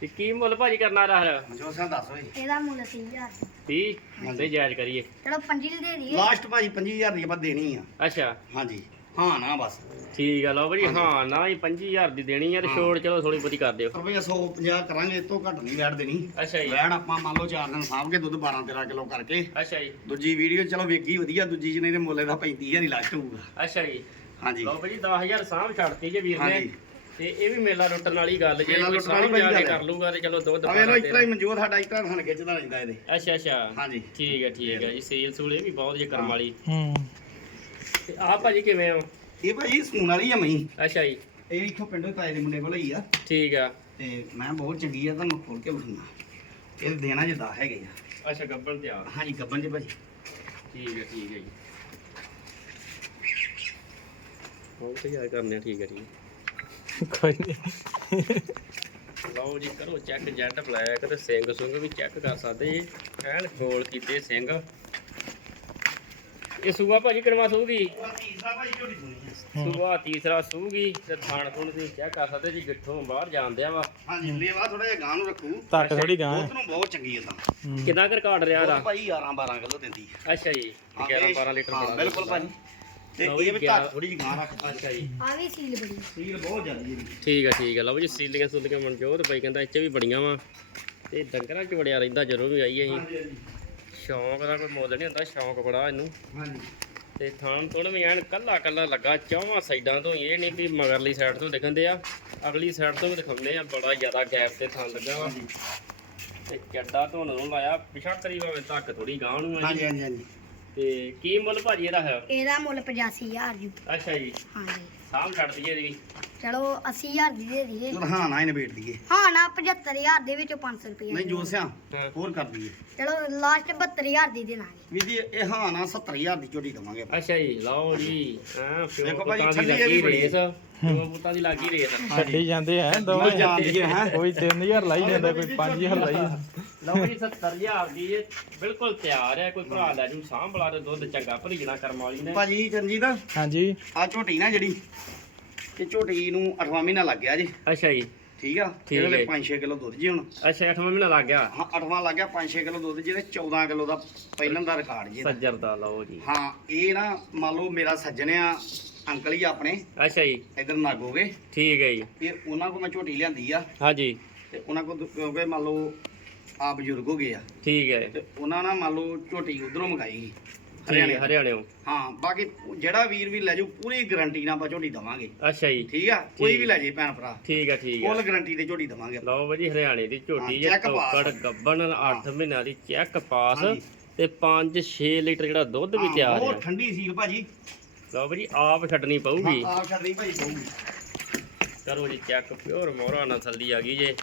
ਤੇ ਕੀ ਮੁੱਲ ਭਾਜੀ ਕਰਨਾ ਰਹਾ ਮਨਜੋਤ ਸਿੰਘ ਦੱਸ ਓਏ ਇਹਦਾ ਮੁੱਲ 30000 30 ਤੇ ਜਾਇਜ਼ ਕਰੀਏ। ਚਲੋ 5 ਦੀ ਦੇ। ਦਈਏ ਲਾਸਟ ਭਾਜੀ 25000 ਦੀ ਆਪਾਂ ਦੇਣੀ ਆ। ਅੱਛਾ। ਹਾਂਜੀ। ਹਾਂ ਨਾ ਬਸ। ਠੀਕ ਆ ਲਓ ਭਾਜੀ ਹਾਂ ਨਾ ਹੀ 25000 ਦੀ ਦੇਣੀ ਆ ਤੇ ਛੋੜ ਚਲੋ ਥੋੜੀ ਬਹੁਤੀ ਕਰ ਦਿਓ। ਰੁਪਈਆ 150 ਕਰਾਂਗੇ ਇਹ ਤੋਂ ਘੱਟ ਨਹੀਂ ਵੈੜ ਦੇਣੀ। ਅੱਛਾ ਜੀ। ਵੈੜ ਆਪਾਂ ਮੰਨ ਲਓ 4 ਦਿਨ ਸਾਂਭ ਕੇ ਦੁੱਧ 12 13 ਕਿਲੋ ਕਰਕੇ। ਅੱਛਾ ਜੀ। ਦੂਜੀ ਵੀਡੀਓ ਚਲੋ ਵੇਖੀ ਵਧੀਆ ਦੂਜੀ ਜਿਹਨੇ ਦੇ ਮੁੱਲੇ ਦਾ 35000 ਹੀ ਲਾਸਟ ਹੋਊਗਾ। ਅੱਛਾ ਜੀ। ਹਾਂਜੀ। ਲਓ ਭਾਜੀ 10000 ਸਾਂਭ ਛੱਡਤੀ ਜੇ ਵੀਰ ਨੇ। ਤੇ ਇਹ ਵੀ ਮੇਲਾ ਲੁੱਟਣ ਵਾਲੀ ਗੱਲ ਜੇ ਮੇਲਾ ਲੁੱਟਣ ਵਾਲੀ ਸਾਂਭ ਜਾ ਕੇ ਗੱਲ। ਕਰ ਲੂਗਾ ਤੇ ਚਲੋ ਦੁੱਧ ਪਾਣਾ ਇਸ ਤਰ੍ਹਾਂ ਹੀ ਮਨਜੋਤ ਸਾਡਾ ਇਸ ਤਰ੍ਹਾਂ ਹਣ ਖਿੱਚਦਾ ਰਹਿੰਦਾ ਇਹਦੇ। ਅੱਛਾ ਅੱਛਾ। ਹਾਂਜੀ। ਠੀਕ ਹੈ ਠੀਕ ਹੈ ਜੀ ਸੇਲ ਸੂਲ ਇਹ ਵੀ ਬਹੁਤ ਜੇ ਕਰਮ ਵਾਲੀ। ਹੂੰ। ਤੇ ਆਹ ਭਾਜੀ ਕਿਵੇਂ ਆ ਇਹ ਭਾਜੀ ਸੂਣ ਵਾਲੀ ਆ ਮਈ ਅੱਛਾ ਜੀ। ਇਹ ਇੱਥੋਂ ਪਿੰਡੋਂ ਤਾਏ ਦੇ ਮੁੰਡੇ ਕੋਲ ਹੀ ਆ। ਠੀਕ ਆ। ਤੇ ਮੈਂ ਬਹੁਤ ਚੰਗੀ ਆ ਤੁਹਾਨੂੰ ਖੋਲ ਕੇ ਵਿਖਾਉਣਾ। ਇਹ ਦੇਣਾ ਜਿੱਦਾਂ ਹੈਗੇ ਆ। ਅੱਛਾ ਗੱਬਣ ਤੇ ਆ ਹਾਂਜੀ ਗੱਬਨ ਜੀ ਭਾਜੀ। ਠੀਕ ਹੈ ਠੀਕ ਹੈ ਜੀ। ਬਹੁਤ ਤਿਆਰ ਕਰਨੇ ਆ, ਠੀਕ ਹੈ ਠੀਕ ਹੈ। ਕੋਈ ਨਹੀਂ ਲਓ ਜੀ ਕਰੋ ਚੈੱਕ ਜੈਟ ਬਲੈਕ ਤੇ ਸਿੰਘ ਸੁੰਗ ਵੀ ਚੈੱਕ ਕਰ ਸਕਦੇ ਜੀ। ਐਨ ਗੋਲ ਕੀਤੇ ਸਿੰਘ। ਇਹ ਸੂਆ ਭਾਜੀ ਕਿਨਵਾ ਸੂਗੀ। ਸੂਆ ਤੀਸਰਾ ਸੂਗੀ ਤੇ ਥਾਣ ਥੁਣ ਤੁਸੀਂ ਚੈੱਕ ਕਰ ਸਕਦੇ ਜੀ ਗਿੱਠੋਂ ਬਾਹਰ ਜਾਂਦਿਆ ਵਾ। ਹਾਂਜੀ ਲੇਵਾ ਥੋੜਾ ਜਿਹਾ ਗਾਂ ਨੂੰ ਰੱਖੂ। ਧੱਕ ਥੋੜੀ ਗਾਂ ਦੁੱਧ ਨੂੰ ਬਹੁਤ ਚੰਗੀ ਹੂੰ। ਕਿੰਨਾ ਕਰ ਕਾਟ ਰਿਹਾ ਉਹ ਦਾ ਭਾਈ 11 12 ਕਿਲੋ ਦਿੰਦੀ ਅੱਛਾ ਜੀ ਹਾਂ, 11 ਇਹ- 12 ਲੀਟਰ ਬਣਾ ਬਿਲਕੁਲ ਭਾਜੀ। ਤੇ ਇਹ ਵੀ ਧੱਕ ਥੋੜੀ ਜਿਹੀ ਗਾਂ ਰੱਖ ਅੱਛਾ ਜੀ। ਆ ਵੀ ਸੀਲ ਬੜੀ। ਸੀਲ ਬਹੁਤ ਜ਼ਿਆਦੀ ਹੈ ਠੀਕ ਆ ਠੀਕ ਆ। ਲਓ ਜੀ ਸੀਲੀਆਂ ਸੁਲੀਆਂ ਮਨਜੋਤ ਬਾਈ ਕਹਿੰਦਾ ਇੱਥੇ ਵੀ ਬੜੀਆਂ ਵਾ। ਤੇ ਡੰਗਰਾਂ 'ਚ ਵੜਿਆ ਰਹਿੰਦਾ ਜਦੋਂ ਵੀ ਆਈਏ ਅਸੀਂ। ਹਾਂਜੀ ਹਾਂਜੀ। ਸ਼ੌਂਕ ਦਾ ਕੋਈ ਮੁੱਲ ਨਹੀਂ ਹੁੰਦਾ ਸ਼ੌਂਕ ਬੜਾ ਇਹਨੂੰ। ਹਾਂਜੀ। ਤੇ ਥਾਣ ਤੋਂ ਵੀ ਐਨ ਕੱਲਾ ਕੱਲਾ ਲੱਗਾ ਚੌਵਾਂ ਸਾਈਡਾਂ ਤੋਂ ਇਹ ਨਹੀਂ ਵੀ ਮਗਰਲੀ ਸਾਈਡ ਤੋਂ ਦਿਖਣਦੇ ਆ ਅਗਲੀ ਸਾਈਡ ਤੋਂ ਵੀ ਦਿਖਾਉਂਦੇ ਆ ਬੜਾ ਜ਼ਿਆਦਾ ਗੈਪ ਤੇ ਥਾਂ ਲੱਗਾ ਵਾ। ਤੇ ਚੱਡਾ ਧੁਨ ਨੂੰ ਲਾਇਆ ਪਿਛਾ ਕਰੀ ਭਾਵੇਂ ਧੱਕ ਥੋੜੀ ਗਾਂ ਨੂੰ ਆ ਹਾਂਜੀ ਜੀ। ਹਾਂਜੀ ਹਾਂਜੀ ਤੇ ਕੀ ਮੁੱਲ ਭਾਜੀ ਇਹਦਾ ਹੈ? ਇਹਦਾ ਮੁੱਲ 85000 ਜੀ। ਅੱਛਾ ਜੀ। ਹਾਂਜੀ। ਸਾਂਭ ਛੱਡ ਦਈਏ ਇਹਦੀ। ਚਲੋ 80000 ਦੀ ਦੇ ਦਈਏ। ਚਲ ਹਾਂ ਨਾ ਹੀ ਨਿਬੇੜ ਦਈਏ। ਹਾਂ ਨਾ 75000 ਦੇ ਵਿੱਚੋਂ 500 ਰੁਪਏ ਨਹੀਂ ਜੋ ਸਿਆ ਹਾਂ। ਹੋਰ ਕਰ ਦਈਏ। ਚਲੋ ਲਾਸਟ 72000 ਦੀ ਦੇਣਾਗੇ ਵੀ ਜੀ ਇਹ ਹਾਂ ਨਾ 70000 ਦੀ ਝੋਟੀ ਦਵਾਂਗੇ ਆਪਾਂ। ਅੱਛਾ ਜੀ ਲਓ ਜੀ ਹਾਂ ਪਿਓ ਦੇਖੋ ਭਾਜੀ, ਪੁੱਤਾਂ ਦੀ ਠੰਡੀ ਇਹ ਵੀ ਲੱਗੀ ਬੜੀ। ਰੇਸ। ਪਿਓ ਪੁੱਤਾਂ ਦੀ ਲੱਗੀ ਰੇਸ। ਛੱਡੀ ਜਾਂਦੇ ਆ ਦੋਵੇਂ ਮੈਂ ਜਾਣਦੀ ਹੈ ਹੈਂ। ਕੋਈ 3000 ਲਾਈ ਜਾਂਦਾ ਕੋਈ 5000 ਲਾਈ ਜਾਂਦਾ। ਲਓ ਜੀ 70000 ਦੀ ਇਹ ਬਿਲਕੁਲ ਤਿਆਰ ਹੈ ਕੋਈ ਭਰਾ ਲੈ ਜੂ ਸਾਂਭਲਾ ਤੇ ਦੁੱਧ ਚੰਗਾ ਭਰੀਜਣਾ ਕਰਮ ਵਾਲੀ ਨੇ। ਭਾਜੀ ਚੰਜੀ ਦਾ ਹਾਂਜੀ। ਆ ਝੋਟੀ ਨਾ ਜਿਹੜੀ ਇਹ ਝੋਟੀ ਨੂੰ 8ਵਾਂ ਮਹੀਨਾ ਲੱਗ ਗਿਆ ਜੀ। ਅੱਛਾ ਜੀ। ਠੀਕ ਆ? ਠੀਕ ਇਹਦੇ ਹੈ। 5-6 ਕਿਲੋ ਦੁੱਧ ਜੀ ਹੁਣ। ਅੱਛਾ 8ਵਾਂ ਮਹੀਨਾ ਲੱਗ ਗਿਆ। ਹਾਂ 8ਵਾਂ ਲੱਗ ਗਿਆ 5-6 ਕਿਲੋ ਦੁੱਧ ਜਿਹਦੇ 14 ਕਿਲੋ ਦਾ ਪਹਿਲਾਂ ਦਾ ਰਿਕਾਰਡ ਜੀ। ਸੱਜਰ ਦਾ ਲਓ ਜੀ। ਹਾਂ ਇਹ ਨਾ ਮੰਨ ਲਓ ਮੇਰਾ ਸੱਜਣ ਆ ਅੰਕਲ ਹੀ ਆਪਣੇ। ਅੱਛਾ ਜੀ। ਇਧਰ ਨਾਗੋਗੇ ਠੀਕ ਹੈ ਜੀ। ਤੇ ਉਹਨਾਂ ਕੋਲ ਮੈਂ ਝੋਟੀ ਲਿਆਂਦੀ ਆ। ਹਾਂਜੀ। ਤੇ ਉਹਨਾਂ ਕੋਲ ਕਿਉਂਕਿ ਮੰਨ ਲਓ ਆ ਬਜ਼ੁਰਗ ਹੋ ਗਏ ਆ। ਠੀਕ ਹੈ। ਤੇ ਉਹਨਾਂ ਨਾਲ ਮੰਨ ਲਓ ਝੋਟੀ ਉਧਰੋਂ ਮੰਗਾਈ ਸੀ ਹਰਿਆਣੇ ਹਰਿਆਣੇ। ਹਾਂ ਬਾਕੀ ਜਿਹੜਾ ਵੀਰ ਵੀ ਲੈ ਜਾਊ ਪੂਰੀ ਗਾਰੰਟੀ ਨਾਲ ਆਪਾਂ ਝੋਟੀ ਦਵਾਂਗੇ। ਅੱਛਾ ਜੀ। ਠੀਕ ਆ? ਕੋਈ। ਵੀ ਲੈ ਜੇ ਭੈਣ ਭਰਾ। ਠੀਕ ਹੈ ਠੀਕ ਹੈ। ਫੁੱਲ ਗਾਰੰਟੀ ਤੇ ਝੋਟੀ ਦਵਾਂਗੇ ਆਪਾਂ। ਲਓ ਬਾਜੀ ਹਰਿਆਣੇ ਦੀ ਝੋਟੀ ਹਾਂ, ਜੇ ਚੈੱਕ ਪਾਸ। ਟੋਕੜ ਗੱਬਣ 8 ਮਹੀਨਿਆਂ ਦੀ ਚੈੱਕ ਪਾਸ। ਤੇ 5-6 ਲੀਟਰ ਜਿਹੜਾ ਦੁੱਧ ਵੀ ਤਿਆਰ ਹੈ ਠੰਡੀ ਸੀਲ ਭਾਜੀ। ਲਓ ਬਾਜੀ ਆਪ ਛੱਡਣੀ ਪਊਗੀ। ਆ ਛੱਡਣੀ ਭਾਈ ਪਊਗੀ। ਕਰੋ ਜੀ ਚੈੱਕ ਪਿਓਰ ਮੋਹਰਾ ਨਸਲ ਦੀ ਆ ਗਈ ਜੇ।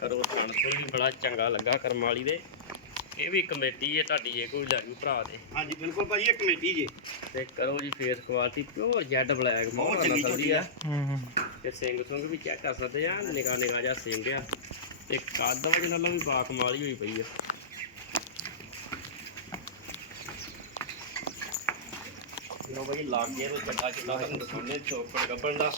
ਕਰੋ ਥੁਣ ਵੀ ਬੜਾ ਚੰਗਾ ਲੱਗਾ ਕਰਮ ਵਾਲੀ ਦੇ। ਇਹ ਵੀ ਕਮੇਟੀ ਹੈ ਤੁਹਾਡੀ ਜੇ ਕੋਈ ਲੈ ਜੂ ਭਰਾ ਦੇ। ਹਾਂਜੀ ਬਿਲਕੁਲ ਭਾਜੀ ਇਹ ਕਮੇਟੀ ਜੇ। ਤੇ ਕਰੋ ਜੀ face quality pure jet black ਬਹੁਤ ਚੰਗੀ ਝੋਟੀ ਆ। ਹੂੰ ਤੇ ਸਿੰਘ ਸੁੰਗ ਵੀ ਚੈੱਕ ਕਰ ਸਕਦੇ ਆ ਨਿਗਾ ਨਿਗਾ ਜਿਹਾ ਸਿੰਘ ਆ। ਤੇ ਕੱਦ ਵਜਨ ਨਾਲੋਂ ਵੀ ਬਾ ਕਮਾਲ ਹੋਈ ਪਈ ਆ। ਲੋ ਬਈ ਲਾਗੇ ਤੋਂ ਚੱਡਾ ਚੱਡਾ ਤੁਹਾਨੂੰ ਦਿਖਾਉਂਦੇ ਚੋਕੜ ਗੱਬਣ ਦਾ।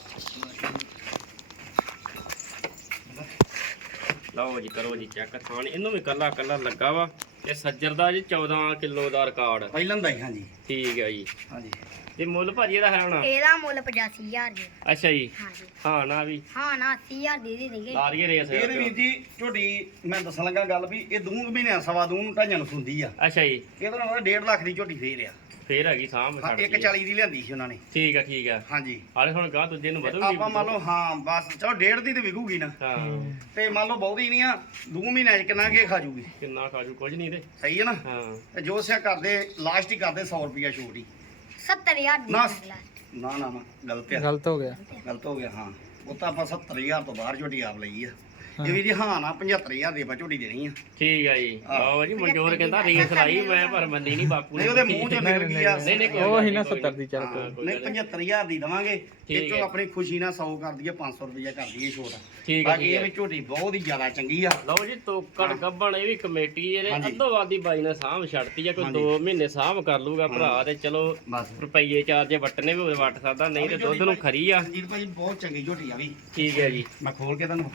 ਲਓ ਜੀ ਕਰੋ ਜੀ ਚੈੱਕ ਥਾਣ ਇਹਨੂੰ ਵੀ ਕੱਲਾ ਕੱਲਾ ਲੱਗਾ ਵਾ। ਤੇ ਸੱਜਰ ਦਾ ਜੀ 14 ਕਿਲੋ ਦਾ ਰਿਕਾਰਡ ਪਹਿਲਾਂ ਦਾ ਹੀ ਹਾਂਜੀ। ਠੀਕ ਹੈ ਜੀ। ਹਾਂਜੀ। ਤੇ ਮੁੱਲ ਭਾਜੀ ਇਹਦਾ ਹੈ ਹੋਣਾ? ਇਹਦਾ ਮੁੱਲ 85000 ਜੀ। ਅੱਛਾ ਜੀ। ਹਾਂਜੀ। ਹਾਂ ਨਾ ਵੀ। ਹਾਂ ਨਾ 80000 ਦੀ ਦੇ ਦਈਏ ਲਾ ਦਈਏ ਰੇਸ। ਇਹਦੇ ਵੀਰ ਜੀ ਝੋਟੀ ਮੈਂ ਦੱਸਣ ਲੱਗਾ ਗੱਲ ਵੀ ਇਹ ਦੂੰ ਮਹੀਨਿਆਂ ਸਵਾ ਦੂੰ ਨੂੰ ਢਾਈਆਂ ਨੂੰ ਸੁੰਦੀ ਆ। ਅੱਛਾ ਜੀ। ਇਹਦੇ ਨਾਲ 1.5 ਲੱਖ ਦੀ ਝੋਟੀ ਫੇਰ ਆ। ਫੇਰ ਹੈਗੀ ਸਾਂਭ ਹਾਂ ਛੱਡ 140 ਦੀ ਲਿਆਂਦੀ ਸੀ ਉਹਨਾਂ ਨੇ। ਠੀਕ ਆ ਠੀਕ ਆ। ਹਾਂਜੀ। ਹਾਲੇ ਹੁਣ ਗਾਂ ਦੂਜੇ ਨੂੰ ਵਧੂਗੀ ਆਪਾਂ ਮੰਨ ਲਓ ਹਾਂ ਬਸ ਚਲੋ 1.5 ਦੀ ਤੇ ਵਿਕੂਗੀ ਨਾ। ਹਾਂ। ਤੇ ਮੰਨ ਲਓ ਬਹੁਤੀ ਨਹੀਂ ਆ ਦੂ ਮਹੀਨਿਆਂ ਚ ਕਿੰਨਾ ਕੇ ਖਾ ਜੂਗੀ। ਕਿੰਨਾ ਖਾਜੂ ਕੁਝ ਨਹੀਂ ਤੇ। ਸਹੀ ਹੈ ਨਾ? ਹਾਂ। ਤੇ ਜੋ ਸਿਆ ਕਰਦੇ ਲਾਸਟ ਹੀ ਕਰਦੇ 100 ਰੁਪਿਆ ਛੋਟ ਹੀ। 70000 ਦੀ ਨਾ ਨਾ ਗਲਤ ਆ। ਗਲਤ ਹੋ ਗਿਆ। ਗਲਤ ਹੋ ਗਿਆ ਹਾਂ। ਉਹ ਤਾਂ ਆਪਾਂ 70000 ਤੋਂ ਬਾਹਰ ਝੋਟੀ ਆਪ ਲਈ ਆ ਇਹ ਵੀ ਹਾਂ ਨਾ 75000 ਦੀ ਆਪਾਂ ਝੋਟੀ ਦੇਣੀ ਆ। ਠੀਕ ਆ ਜੀ। ਲਓ ਜੀ ਮਨਜੋਰ ਕਹਿੰਦਾ ਰੇਸ ਲਾਈ ਮੈਂ ਪਰ ਮੰਨੀ ਨਹੀਂ ਬਾਪੂ ਨਹੀਂ ਉਹਦੇ ਮੂੰਹ ਚੋਂ ਨਿਕਲ ਗਈ ਆ। ਨਹੀਂ ਨਹੀਂ ਉਹ ਹੀ ਨਾ ਕੋਈ 70 ਦੀ ਚੱਲ ਕੋਈ ਨਹੀਂ ਗੱਲ ਨੀ। 75000 ਦੀ ਦਵਾਂਗੇ। ਇਹ ਚੋਂ। ਆਪਣੀ ਖੁਸ਼ੀ ਨਾਲ 100 ਕਰ ਦਈਏ 500 ਰੁਪਇਆ ਕਰ ਦਈਏ ਛੋਟ। ਠੀਕ ਆ ਬਾਕੀ ਇਹ ਵੀ ਝੋਟੀ ਬਹੁਤ ਹੀ ਜ਼ਿਆਦਾ ਚੰਗੀ ਆ। ਲਓ ਜੀ ਤੋਕੜ। ਗੱਬਣ ਇਹ ਵੀ ਕਮੇਟੀ ਇਹਨੇ ਹਾਂਜੀ। ਅੱਧੋ ਵਾਦੀ ਬਾਈ ਨੇ ਸਾਂਭ ਛੱਡਤੀ ਆ ਕੋਈ ਹਾਂਜੀ। 2 ਮਹੀਨੇ ਸਾਂਭ ਕਰ ਲੂਗਾ ਭਰਾ। ਤੇ ਚਲੋ ਬਸ। ਰੁਪਈਏ ਚਾਰ ਜੇ ਵਟਨੇ ਵੀ ਵਟ ਸਕਦਾ ਨਹੀਂ ਤੇ ਦੁੱਧ ਨੂੰ ਖਰੀ ਆ। ਸੰਜੀਤ ਭਾਜੀ ਬਹੁਤ ਚੰਗੀ ਝੋਟੀ ਆ ਵੀ। ਠੀਕ ਹੈ ਜੀ। ਮੈਂ ਖੋਲ ਕੇ ਤੁਹਾਨੂੰ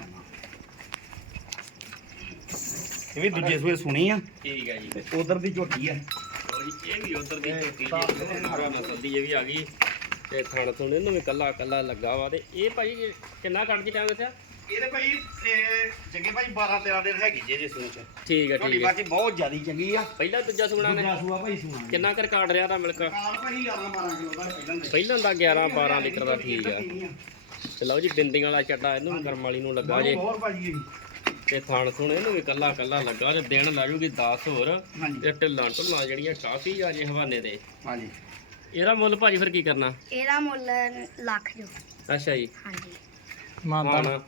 ਇਹ ਵੀ ਦੂਜੇ ਸੂਏ ਸੁਣੀ ਆ। ਠੀਕ ਹੈ ਜੀ। ਤੇ ਉਧਰ ਦੀ ਝੋਟੀ ਆ। ਲਓ ਜੀ ਇਹ ਵੀ ਉਧਰ ਦੀ ਝੋਟੀ ਤਾਂ ਜੀ। ਮਾਰਾ ਨਸਲ ਦੀ ਇਹ ਵੀ ਆ ਗਈ। ਤੇ ਥਣ ਥੁਣ ਇਹਨੂੰ ਵੀ ਕੱਲਾ ਕੱਲਾ ਲੱਗਾ ਵਾ। ਤੇ ਇਹ ਭਾਈ ਜੀ ਕਿੰਨਾ ਕੱਢ ਕੇ ਟਾਈਮ ਦੱਸਿਆ ਇਹਦੇ ਭਾਈ ਇਹ ਚੰਗੇ ਭਾਈ 12 13 ਦਿਨ ਹੈਗੀ ਜੇ ਜੇ ਸੂਣ ਚ। ਠੀਕ ਹੈ ਠੀਕ ਹੈ ਬਾਕੀ ਬਹੁਤ ਜ਼ਿਆਦੀ ਚੰਗੀ ਆ। ਪਹਿਲਾਂ ਦੂਜਾ ਸੁਣਾ ਨੇ? ਦੂਜਾ ਸੂਆ ਭਾਈ ਸੁਣਾ। ਕਿੰਨਾ ਕਰ ਕਾਟ ਰਿਹਾ ਦਾ ਮਿਲਕ? ਕਾਲ ਭਾਈ 11 12 ਕਿਲੋ ਦਾ ਪਹਿਲਾਂ ਦੇ। ਪਹਿਲਾਂ ਦਾ 11 12 ਲੀਟਰ ਦਾ ਠੀਕ ਆ। ਤੇ ਲਓ ਜੀ ਡਿੰਡਿੰਗ ਵਾਲਾ ਚੱਡਾ ਇਹਨੂੰ ਵੀ ਕਰਮ ਵਾਲੀ ਨੂੰ ਲੱਗਾ ਜੇ। ਹੋਰ ਭਾਜੀ। ਤੇ ਥਣ ਥੁਣ ਇਹਨੂੰ ਵੀ ਕੱਲਾ ਕੱਲਾ ਲੱਗਾ ਤੇ ਦਿਨ ਲਾ ਜੂਗੀ 10 ਹੋਰ ਹਾਂਜੀ। ਤੇ ਢਿੱਲਾਂ ਢੁੱਲਾਂ ਜਿਹੜੀਆਂ ਕਾਫੀ ਆ ਜੇ ਹਵਾਨੇ ਦੇ। ਹਾਂਜੀ। ਇਹਦਾ ਮੁੱਲ ਭਾਜੀ ਫਿਰ ਕੀ ਕਰਨਾ? ਇਹਦਾ ਮੁੱਲ ਲੱਖ ਜੋ। ਅੱਛਾ ਜੀ। ਹਾਂਜੀ। ਮਾਨਤਾ ਹਾਂ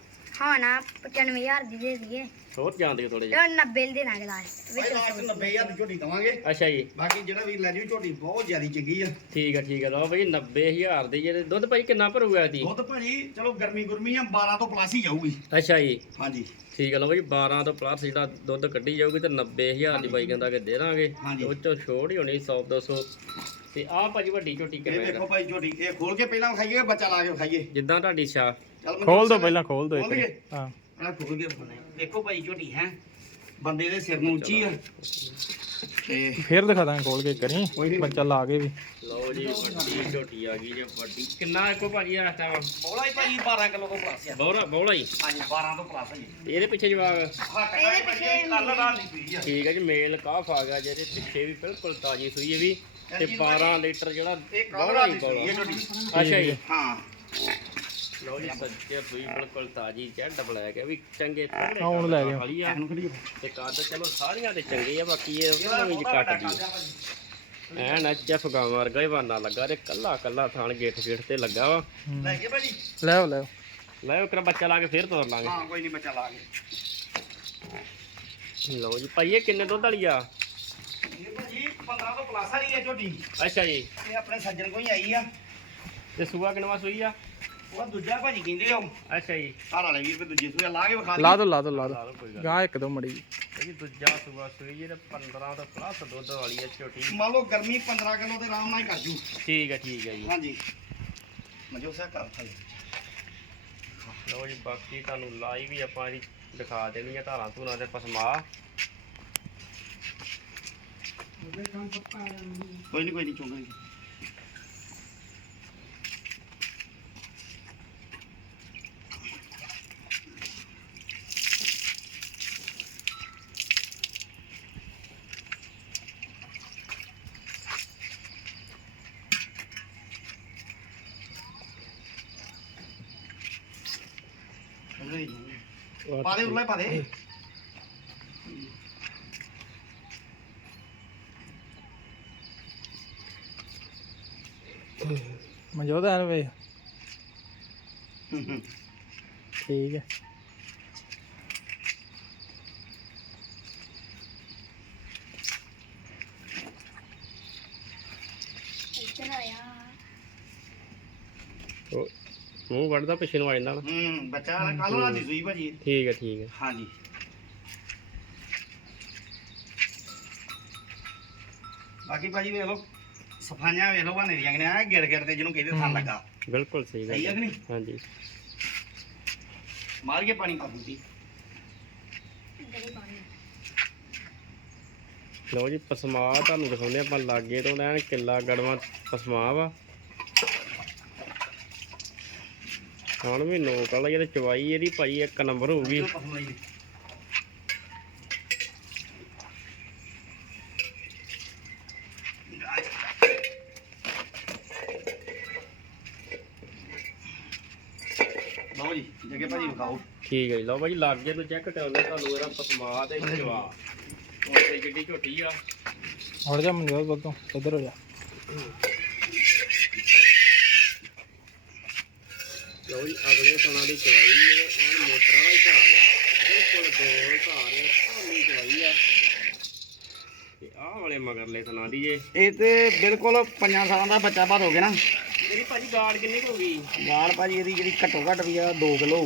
ਹਾਂ ਨਾ 95000 ਦੀ ਦੇ ਦਈਏ। ਹੋਰ ਜਾਂਦੇ ਥੋੜੇ ਇਹ 90 ਦੇ ਨਾਲ ਲਾਸਟ ਭਾਈ ਵਿੱਚ ਲਾਸਟ 90000 ਦੀ ਝੋਟੀ ਦਵਾਂਗੇ। ਅੱਛਾ ਜੀ। ਬਾਕੀ ਜਿਹੜਾ ਵੀ ਲੈ ਜੀ ਝੋਟੀ ਬਹੁਤ ਜ਼ਿਆਦੀ ਚੰਗੀ ਆ। ਠੀਕ ਆ ਠੀਕ ਆ। ਲਓ ਭਾਈ 90000 ਦੀ ਜਿਹੜੇ ਦੁੱਧ ਭਾਈ ਕਿੰਨਾ ਭਰੂਗਾ ਦੀ ਦੁੱਧ ਭਾਜੀ ਚਲੋ ਗਰਮੀ ਗੁਰਮੀ ਆ 12 ਤੋਂ ਪਲੱਸ ਹੀ ਜਾਊਗੀ। ਅੱਛਾ ਜੀ। ਹਾਂਜੀ। ਠੀਕ ਆ ਲਓ ਭਾਈ 12 ਤੋਂ ਪਲੱਸ ਜਿਹੜਾ ਦੁੱਧ ਕੱਢੀ ਜਾਊਗੀ ਤੇ 90000 ਦੀ ਬਾਈ ਕਹਿੰਦਾ ਕਿ ਦੇ ਦਾਂਗੇ। ਉਹ ਚੋਂ ਛੋੜ ਹੀ ਹੋਣੀ 100 200 ਤੇ ਆਹ ਭਾਜੀ ਵੱਡੀ ਝੋਟੀ ਇਹ ਕਿਵੇਂ ਦੇਖੋ ਭਾਈ ਝੋਟੀ ਇਹ ਖੋਲ ਕੇ ਪਹਿਲਾਂ ਖਾਈਏ ਬੱਚਾ ਲਾ ਕੇ ਖਾਈਏ ਜਿੱਦਾਂ ਤੁਹਾਡੀ ਇੱਛਾ। ਖੋਲ ਦੋ। ਪਹਿਲਾਂ ਖੋਲ ਦੋ ਇੱਕ? ਹਾਂ। ਖੋਲ ਕੇ ਬਣਾਏ ਦੇਖੋ ਭਾਈ ਝੋਟੀ ਹੈ। ਬੰਦੇ ਦੇ ਸਿਰ ਨੂੰ ਉੱਚੀ ਆ। ਤੇ ਫੇਰ ਦਿਖਾ ਦਾਂਗੇ ਖੋਲ ਕੇ ਕਰੀ। ਬੱਚਾ ਲਾ ਕੇ ਵੀ। ਲਓ ਜੀ ਵੱਡੀ ਝੋਟੀ ਆ ਗਈ ਜੇ ਵੱਡੀ। ਕਿੰਨਾ ਇੱਕੋ ਭਾਜੀ ਆ ਟਾਈਮ ਬੋਲਾ ਹੀ ਭਾਈ 12 ਕਿਲੋ ਤੋਂ ਪਲੱਸ ਆ। ਬੋਲਾ ਬੋਲਾ ਹੀ? ਹਾਂਜੀ 12 ਤੋਂ ਪਲੱਸ ਜੀ। ਇਹਦੇ ਪਿੱਛੇ ਜਵਾਬ? ਇਹਦੇ ਪਿੱਛੇ ਕੱਲ ਰਾਤ ਦੀ ਪਈ ਆ। ਠੀਕ ਹੈ ਜੀ ਮੇਲ ਕਾਫ ਆ ਗਿਆ ਜਿਹਦੇ ਪਿੱਛੇ ਵੀ ਬਿਲਕੁਲ ਤਾਜੀ ਸੂਈ ਹੈ ਵੀ। ਤੇ 12 ਲੀਟਰ ਜਿਹੜਾ ਇਹ ਕੱਲ ਬੋਲਾ ਹੀ ਬੋਲਾ। ਅੱਛਾ ਜੀ। ਹਾਂ। ਲਓ ਜੀ ਸੱਚੇ ਸੂਈ ਬਿਲਕੁਲ ਤਾਜੀ ਚੈੱਡ ਬਲੈਕ ਹੈ। ਵੀ ਚੰਗੇ ਤਗੜੇ ਹਾਂ, ਹੁਣ ਲੈ ਕੱਦ ਗਿਆ। ਵਾਲੀ ਆ। ਇਹਨੂੰ ਖੜੀ ਤੇ ਕੱਦ ਚਲੋ ਸਾਰੀਆਂ ਦੇ ਚੰਗੇ ਆ ਬਾਕੀ ਇਹ ਉਹਨਾਂ ਵਿੱਚ ਘੱਟ ਦੀ ਐਨ ਐਚਐਫ ਗਾਂ ਵਰਗਾ ਹੀ ਬਾਨਾ ਲੱਗਾ ਤੇ ਕੱਲਾ ਕੱਲਾ ਥਾਣ ਗੇਟ ਗੇਟ ਤੇ ਲੱਗਾ ਵਾ। ਹੂੰ। ਲੈ ਕੇ ਭਾਜੀ। ਲੈ ਆਓ ਲੈ ਆਓ। ਲੈ ਉਹ ਕਰਾ ਬੱਚਾ ਲਾ ਕੇ ਫੇਰ ਤੋਰ ਲਾਂਗੇ। ਹਾਂ ਕੋਈ ਨਹੀਂ ਬੱਚਾ ਲਾ ਕੇ। ਲਓ ਜੀ ਭਾਈ ਇਹ ਕਿੰਨੇ ਦੁੱਧ ਵਾਲੀ ਆ? ਇਹ ਭਾਜੀ 15 ਤੋਂ ਪਲੱਸ ਵਾਲੀ ਆ ਝੋਟੀ ਅੱਛਾ ਜੀ। ਇਹ ਆਪਣੇ ਸੱਜਣ ਕੋਈ ਆਈ ਆ। ਤੇ ਸੂਆ ਕਿਨਵਾ ਸੂਈ ਆ? ਉਹ ਦੂਜਾ ਭਾਜੀ ਕਹਿੰਦੇ ਆ ਅੱਛਾ ਜੀ। ਘਰ ਵਾਲੇ ਵੀਰ ਤੇ ਦੂਜੇ ਸੂਏ ਲਾ ਕੇ ਵਿਖਾ ਲਾ ਦੋ ਲਾ ਦੋ ਲਾ ਦੋ। ਲਾ ਲਓ ਕੋਈ ਗੱਲ ਗਾਂ ਇੱਕ ਦੋ ਮੜੀ ਇਹ ਜੀ ਦੂਜਾ ਸੂਆ ਸੂਈ ਜਿਹੜੇ 15 ਤੋਂ ਪਲੱਸ ਦੁੱਧ ਵਾਲੀ ਹੈ ਝੋਟੀ ਮੰਨ ਲਓ ਗਰਮੀ 15 ਕਿਲੋ ਦੇ ਆਰਾਮ ਨਾਲ ਹੀ ਕਰ ਜੂ। ਠੀਕ ਹੈ ਠੀਕ ਹੈ ਜੀ। ਹਾਂਜੀ। ਮਜੋ ਸਾ ਕਰ ਥਾਈ ਲਓ ਜੀ ਬਾਕੀ ਤੁਹਾਨੂੰ ਲਾਈਵ ਵੀ ਆਪਾਂ ਇਹਦੀ ਦਿਖਾ ਦੇਣੀ ਆ ਧਾਰਾਂ ਧੂਰਾਂ ਤੇ ਪਸਮਾ। ਕੋਈ ਨਹੀਂ ਕੋਈ ਨਹੀਂ ਚੁੰਗਾ ਪਾ ਦੇ ਉਰਲੇ ਪਾ ਦੇ ਮਨਜੋਤ ਐਨ ਵੇ ਠੀਕ ਹੈ ਇੱਧਰ ਆਇਆ ਉਹ ਮੂੰਹ ਵੜਦਾ ਪਿੱਛੇ ਨੂੰ ਆ ਜਾਂਦਾ ਨਾ ਹੂੰ ਬੱਚਾ ਕੱਲ ਰਾਤ ਦੀ ਸੂਈ ਭਾਜੀ। ਠੀਕ ਹੈ ਠੀਕ ਹੈ। ਹਾਂਜੀ। ਬਾਕੀ ਭਾਜੀ ਵੇਖ ਲਓ ਸਫਾਈਆਂ ਵੇਖ ਲਓ ਬਾਨੇ ਦੀਆਂ ਨੇ ਆ ਗਿੜ ਗਿੜ ਤੇ ਜਿਹਨੂੰ ਕਹਿੰਦੇ ਥਾਂ ਲੱਗਾ। ਬਿਲਕੁਲ ਸਹੀ ਸਹੀ ਗੱਲ ਹੈ ਕਿ ਨਹੀਂ? ਹਾਂਜੀ। ਮਾਰ ਕੇ ਪਾਣੀ ਪਾ ਪਾਣੀ ਲਓ ਜੀ ਪਸਮਾ ਤੁਹਾਨੂੰ ਦਿਖਾਉਂਦੇ ਆਪਾਂ ਲਾਗੇ ਤੋਂ ਲੈਣ ਕਿੱਲਾ ਗੜਵਾ ਪਸਮਾ ਵਾ। ਹੁਣ ਵੀ ਨੋਕ ਵਾਲਾ ਜਿਹੜੇ ਚਵਾਈ ਇਹਦੀ ਭਾਈ ਇੱਕ ਨੰਬਰ ਹੋਊਗੀ ਠੀਕ ਹੈ ਜੀ ਲਓ ਭਾਜੀ ਲਾਗੇ ਤੋਂ ਚੈੱਕ ਕਰਾਉਂਦੇ ਤੁਹਾਨੂੰ ਇਹਦਾ ਪਸਮਾ ਤੇ ਚਵਾ ਹੁਣ ਤੇ ਜਿੱਡੀ ਝੋਟੀ ਆ। ਹਟ ਜਾ ਮਨਜੋਤ ਬੱਤੋਂ ਇੱਧਰ ਹੋ ਜਾ। ਲਓ ਜੀ ਅਗਲੇ ਤਣਾ ਦੀ ਚਵਾਈ ਇਹ ਐਨ ਮੋਟਰ ਵਾਲਾ ਹੀ ਘਾਹ ਆ ਬਿਲਕੁਲ ਦੋਲ ਘਾਹ ਹੈ ਧਾਨੀ ਚਵਾਈ ਆ ਤੇ ਆਹ ਵਾਲੇ ਮਗਰਲੇ ਤਣਾ ਦੀ ਜੇ ਇਹ ਤੇ ਬਿਲਕੁਲ 5 ਸਾਲਾਂ ਦਾ ਬੱਚਾ ਬਾਦ ਹੋ ਗਿਆ ਨਾ। ਇਹਦੀ ਭਾਜੀ ਗਾੜ ਕਿੰਨੀ ਕੁ ਹੋ ਗਈ? ਗਾਲ ਭਾਜੀ ਇਹਦੀ ਜਿਹੜੀ ਘੱਟੋ ਘੱਟ ਵੀ ਆ 2 ਕਿਲੋ।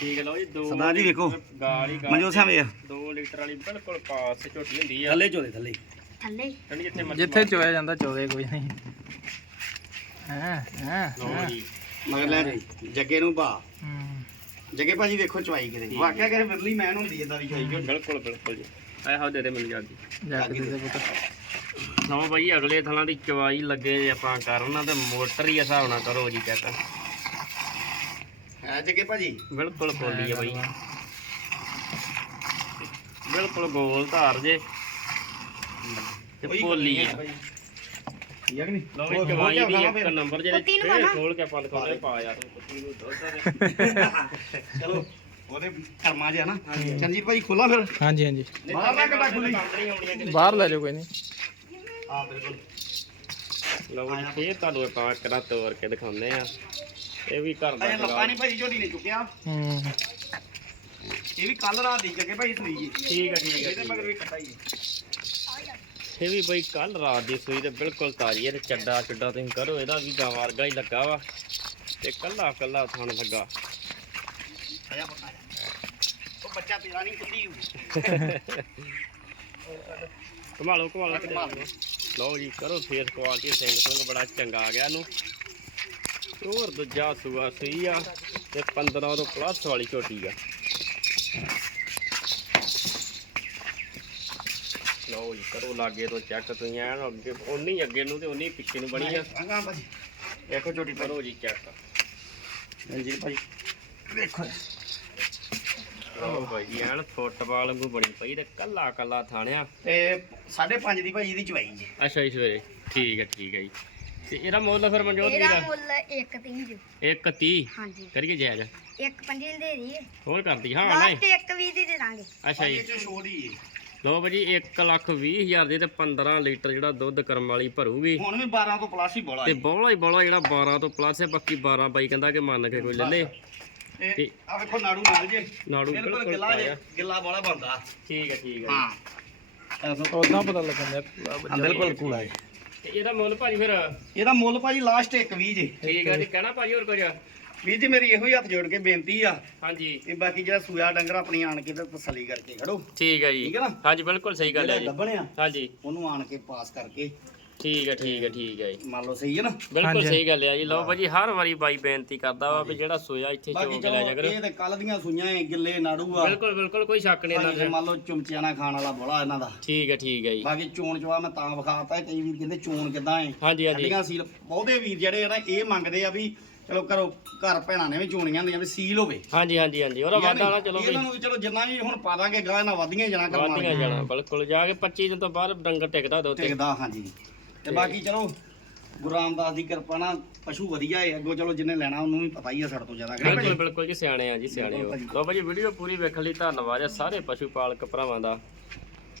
ਠੀਕ ਹੈ ਲਓ ਜੀ ਦੋ ਸਰਦਾਰ ਜੀ ਵੇਖੋ। ਗਾੜ ਹੀ ਗਾੜ ਮਨਜੋਤ ਸਿੰਘ ਵੇ 2 ਲੀਟਰ ਵਾਲੀ ਬਿਲਕੁਲ ਪਾਸ ਝੋਟੀ ਹੁੰਦੀ ਆ। ਥੱਲੇ ਚੋਦੇ ਥੱਲੇ। ਥੱਲੇ। ਜਿੱਥੇ ਚੋਇਆ ਜਾਂਦਾ ਚੋਦੇ ਕੋਈ ਨਹੀਂ। ਹਾਂ ਹਾਂ ਲਓ ਜੀ। ਮਗਰ ਲੈ ਜੱਗੇ ਨੂੰ ਭਾ ਹੂੰ। ਜੱਗੇ ਭਾਜੀ ਵੇਖੋ ਚਵਾਈ ਕਿਤੇ। ਵਾਕਿਆ ਕਰੇ ਵਿਰਲੀ ਮੈਨ ਹੁੰਦੀ ਇਦਾਂ ਦੀ ਚਵਾਈ ਬਿਲਕੁਲ ਬਿਲਕੁਲ ਜੀ। ਆਹ ਹੋ ਦੇ ਦੇ ਮੈਨੂੰ ਜਾਂਦੀ ਦੇ ਪੁੱਤ। ਭਾਈ ਅਗਲੇ ਥਲਾਂ ਦੀ ਚਵਾਈ ਲੱਗੇ ਜੇ ਆਪਾਂ ਕਰਨ ਤੇ ਮੋਟਰ ਹੀ ਹਿਸਾਬ ਨਾਲ ਕਰੋ ਜੀ ਚੈੱਕ। ਹੈ ਜੱਗੇ ਭਾਜੀ? ਬਿਲਕੁਲ ਪੋਲੀ ਆ ਬਾਈ। ਬਿਲਕੁਲ ਗੋਲ ਧਾਰ ਜੇ। ਤੇ ਪੋਲੀ ਆ। ਠੀਕ ਹੈ ਕਿ ਨਹੀਂ? ਲਓ ਵੀ ਹੋਰ- ਹੋਰ ਚਵਾਈ ਕਿਆ ਦੀ ਖਾਣਾ ਇੱਕ ਫਿਰ? ਨੰਬਰ ਜਿਹੜੇ ਕੁੱਤੀ ਨੂੰ ਫੇਰ ਪਾਣਾ? ਖੋਲ ਕੇ ਆਪਾਂ ਦਿਖਾਉਂਦੇ ਪਾ ਯਾਰ ਕੁੱਤੀ ਨੂੰ ਦੁੱਧ ਦੇ। ਚਲੋ ਉਹਦੇ ਕਰਮਾ ਜਿਆ ਨਾ। ਚੰਜੀਤ ਭਾਈ ਖੋਲਾ ਫਿਰ। ਹਾਂਜੀ ਹਾਂਜੀ। ਬਾਹਰ ਨਾ ਕੱਢਾ ਖੁੱਲੀ। ਨਹੀਂ ਆਉਣੀਆਂ ਕਿਤੇ। ਬਾਹਰ ਲੈ ਜਾਓ ਕੋਈ ਨਹੀਂ। ਹਾਂ ਬਿਲਕੁਲ। ਲਓ ਜੀ ਫੇਰ ਤੁਹਾਨੂੰ ਆਪਾਂ ਕਰਾ ਤੋਰ ਕੇ ਦਿਖਾਉਂਦੇ ਆ। ਇਹ ਵੀ ਘਰ ਦਾ ਅਜੇ ਲੱਪਾ ਜਗਾੜ ਨਹੀਂ ਨੇ ਚੁੱਕਿਆ। ਹੂੰ। ਇਹ ਵੀ ਕੱਲ ਰਾਤ ਦੀ ਜੱਗੇ ਭਾਈ ਸੂਈ ਜੀ। ਠੀਕ ਹੈ ਠੀਕ ਹੈ ਇਹਦੇ ਮਗਰ ਵੀ ਕੱਟਾ ਹੀ। ਇਹ ਵੀ ਬਈ ਕੱਲ ਰਾਤ ਦੀ ਸੂਈ ਤੇ ਬਿਲਕੁਲ ਤਾਜ਼ੀ ਹੈ ਤੇ ਚੱਡਾ ਚੱਡਾ ਤੁਸੀਂ ਕਰੋ ਇਹਦਾ ਵੀ ਗਾਂ ਵਰਗਾ ਹੀ ਲੱਗਾ ਵਾ ਤੇ ਕੱਲਾ ਕੱਲਾ ਥਣ ਲੱਗਾ। ਉਹ ਬੱਚਾ ਨਹੀਂ ਲਓ। ਜੀ ਕਰੋ ਫੇਸ ਕੁਆਲਿਟੀ ਸਿੰਘ ਸਿੰਘ ਬੜਾ ਚੰਗਾ ਆ ਗਿਆ ਇਹਨੂੰ। ਹੋਰ ਦੂਜਾ ਸੂਆ ਸਹੀ ਆ ਤੇ 15 ਤੋਂ ਪਲੱਸ ਵਾਲੀ ਝੋਟੀ ਆ। ਲਓ ਜੀ ਕਰੋ ਲਾਗੇ ਤੋਂ ਚੈੱਕ ਤੁਸੀਂ ਐਨ ਅੱਗੇ ਉਨੀ ਅੱਗੇ ਨੂੰ ਤੇ ਉਨੀ ਪਿੱਛੇ ਨੂੰ ਬਣੀ ਆ। ਆਗਾ ਭਾਜੀ। ਦੇਖੋ ਪਰ ਕਰੋ ਜੀ ਚੈੱਕ ਜੀ ਭਾਜੀ। ਵੇਖੋ ਲਓ ਭਾਈ ਜੀ ਐਨ ਫੁੱਟਬਾਲ ਵਾਂਗੂ ਬਣੀ ਪਈ ਤੇ ਕੱਲਾ ਕੱਲਾ ਥਾਣਿਆ। ਤੇ 5.5 ਦੀ ਭਾਜੀ ਇਹਦੀ ਚਵਾਈ ਜੀ। ਅੱਛਾ ਜੀ ਸਵੇਰੇ। ਠੀਕ ਹੈ ਠੀਕ ਹੈ ਜੀ। ਤੇ ਇਹਦਾ ਮੁੱਲ ਫਿਰ ਮਨਜੋਤ ਇਹਦਾ ਵੀਰ ਮੁੱਲ 1 3 ਜੋ। 1 30 ਹਾਂਜੀ। ਕਰੀਏ ਜਾਇਜ਼? ਇੱਕ ਪੰਜੀ ਦੇ ਦੀ ਹੋਰ ਕਰਦੀ ਹਾਂ ਨਹੀਂ। ਇੱਕ ਵੀ ਦੀ ਦੇ ਦਾਂਗੇ। ਅੱਛਾ ਜੀ। ਇਹ ਚ ਛੋੜ ਹੀ ਹੈ। ਲਓ ਭਾਜੀ 1 ਲੱਖ 20 ਹਜ਼ਾਰ ਦੀ ਤੇ 15 ਲੀਟਰ ਜਿਹੜਾ ਦੁੱਧ ਕਰਮ ਵਾਲੀ ਭਰੂਗੀ। ਹੁਣ ਵੀ 12 ਤੋਂ ਪਲੱਸ ਹੀ ਬੋਲਾ ਤੇ ਬੋਲਾ ਹੀ ਬੋਲਾ ਜਿਹੜਾ 12 ਤੋਂ ਪਲੱਸ ਹੈ ਬਾਕੀ 12 ਬਾਈ ਕਹਿੰਦਾ ਕਿ ਮੰਨ ਕੇ ਕੋਈ ਲੈ ਲੇ। ਤੇ ਆ ਵੇਖੋ ਨਾੜੂ ਨਾਲ ਜੇ। ਨਾੜੂ ਬਿਲਕੁਲ ਗਿੱਲਾ ਜੇ। ਗਿੱਲਾ ਬੋਲਾ ਬੰਦਾ ਠੀਕ ਹੈ ਠੀਕ ਹੈ। ਹਾਂ। ਉਦਾਂ ਪਤਾ ਲੱਗਣ ਦਾ ਹਾਂ, ਬਿਲਕੁਲ ਕੂਲਾ ਹੈ ਤੇ ਇਹਦਾ ਮੁੱਲ ਭਾਜੀ ਫਿਰ? ਇਹਦਾ ਮੁੱਲ ਭਾਜੀ ਲਾਸਟ 1.20 ਜੇ। ਠੀਕ ਹੈ ਜੀ ਕਹਿਣਾ ਭਾਜੀ ਹੋਰ ਕੁਝ? ਵੀਰ ਜੀ ਮੇਰੀ ਇਹੋ ਹੀ ਹੱਥ ਜੋੜ ਕੇ ਬੇਨਤੀ ਆ ਹਾਂਜੀ। ਤੇ ਬਾਕੀ ਜਿਹੜਾ ਸੂਆ ਡੰਗਰ ਆਪਣੀ ਆਣ ਕੇ ਤੇ ਤਸੱਲੀ ਕਰਕੇ ਖੜੋ। ਠੀਕ ਹੈ ਜੀ। ਠੀਕ ਹੈ ਨਾ? ਹਾਂਜੀ ਬਿਲਕੁਲ ਸਹੀ ਗੱਲ ਹੈ ਜਿਹੜਾ ਜੀ। ਗੱਬਣਿਆ ਹਾਂਜੀ। ਉਹਨੂੰ ਆਣ ਕੇ ਪਾਸ ਕਰਕੇ। ਠੀਕ ਹੈ ਠੀਕ ਹੈ ਠੀਕ ਹੈ ਜੀ। ਮੰਨ ਲਓ ਸਹੀ ਹੈ ਨਾ? ਬਿਲਕੁਲ। ਸਹੀ ਗੱਲ ਹੈ ਜੀ। ਲਓ ਭਾਜੀ ਹਰ ਵਾਰੀ ਬਾਈ ਬੇਨਤੀ ਕਰਦਾ ਵਾ ਵੀ ਜਿਹੜਾ ਸੋਇਆ ਇੱਥੇ ਬਾਕੀ ਚੋਕ ਲੈ ਜਾ ਚਲੋ ਕਰੋ। ਇਹ ਤੇ ਕੱਲ ਦੀਆਂ ਸੂਈਆਂ ਐ ਗਿੱਲੇ ਨਾੜੂ ਆ। ਬਿਲਕੁਲ ਬਿਲਕੁਲ ਕੋਈ ਸ਼ੱਕ ਨਹੀਂ ਇਹਨਾਂ ਦਾ। ਮੰਨ ਲਓ ਚੁੰਮਚਿਆਂ ਨਾਲ ਖਾਣ ਵਾਲਾ ਬੋਲਾ ਇਹਨਾਂ ਦਾ। ਠੀਕ ਹੈ ਠੀਕ ਹੈ ਜੀ। ਬਾਕੀ ਚੋਣ ਚਵਾ ਮੈਂ ਤਾਂ ਵਿਖਾਤਾ ਕਈ ਵੀਰ ਕਹਿੰਦੇ ਚੋਣ ਕਿਦਾਂ ਹੈ ਹਾਂਜੀ ਹਾਂਜੀ। ਸੀਲ ਬਹੁਤੇ ਵੀਰ ਜਿਹੜੇ ਆ ਨਾ ਇਹ ਮੰਗਦੇ ਆ ਵੀ ਚਲੋ ਕਰੋ ਘਰ ਭੈਣਾਂ ਨੇ ਵੀ ਚੋਣੀਆਂ ਹੁੰਦੀਆਂ ਵੀ ਸੀਲ ਹੋਵੇ। ਹਾਂਜੀ ਹਾਂਜੀ ਹਾਂਜੀ। ਉਹਦਾ ਵਾਧਾ ਵਾਲਾ ਚਲੋ ਬਈ ਇਹਨਾਂ ਨੂੰ ਵੀ ਚਲੋ ਜਿੰਨਾ ਵੀ ਹੁਣ ਪਾ ਦਾਂਗੇ ਗਾਂ ਨਾਲ ਵਧੀਆਂ ਜਾਣਾ ਕਰਨਾ ਵਾਧੀਆਂ ਜਾਣਾ ਬਿਲਕੁਲ। ਜਾ ਕੇ 25 ਦਿਨ ਤੋਂ ਬਾਅਦ ਡੰਗਰ ਟਿਕਦਾ ਦੁੱਧ ਤੇ ਟਿਕਦਾ ਹਾਂਜੀ। ਤੇ ਬਾਕੀ ਚਲੋ ਗੁਰੂ ਰਾਮਦਾਸ ਦੀ ਕਿਰਪਾ ਨਾਲ ਪਸ਼ੂ ਵਧੀਆ ਹੈ ਅੱਗੋਂ ਚਲੋ ਜਿੰਨੇ ਲੈਣਾ ਉਹਨੂੰ ਵੀ ਪਤਾ ਹੀ ਆ ਸਾਡੇ ਤੋਂ ਜ਼ਿਆਦਾ ਕਿਹੜਾ ਬਿਲਕੁਲ ਬਿਲਕੁਲ ਜੀ ਸਿਆਣੇ ਆ ਜੀ ਸਿਆਣੇ ਹੋ। ਲਓ ਭਾਜੀ ਵੀਡੀਓ ਪੂਰੀ ਵੇਖਣ ਲਈ ਧੰਨਵਾਦ ਹੈ ਸਾਰੇ ਪਸ਼ੂ ਪਾਲਕ ਭਰਾਵਾਂ ਦਾ।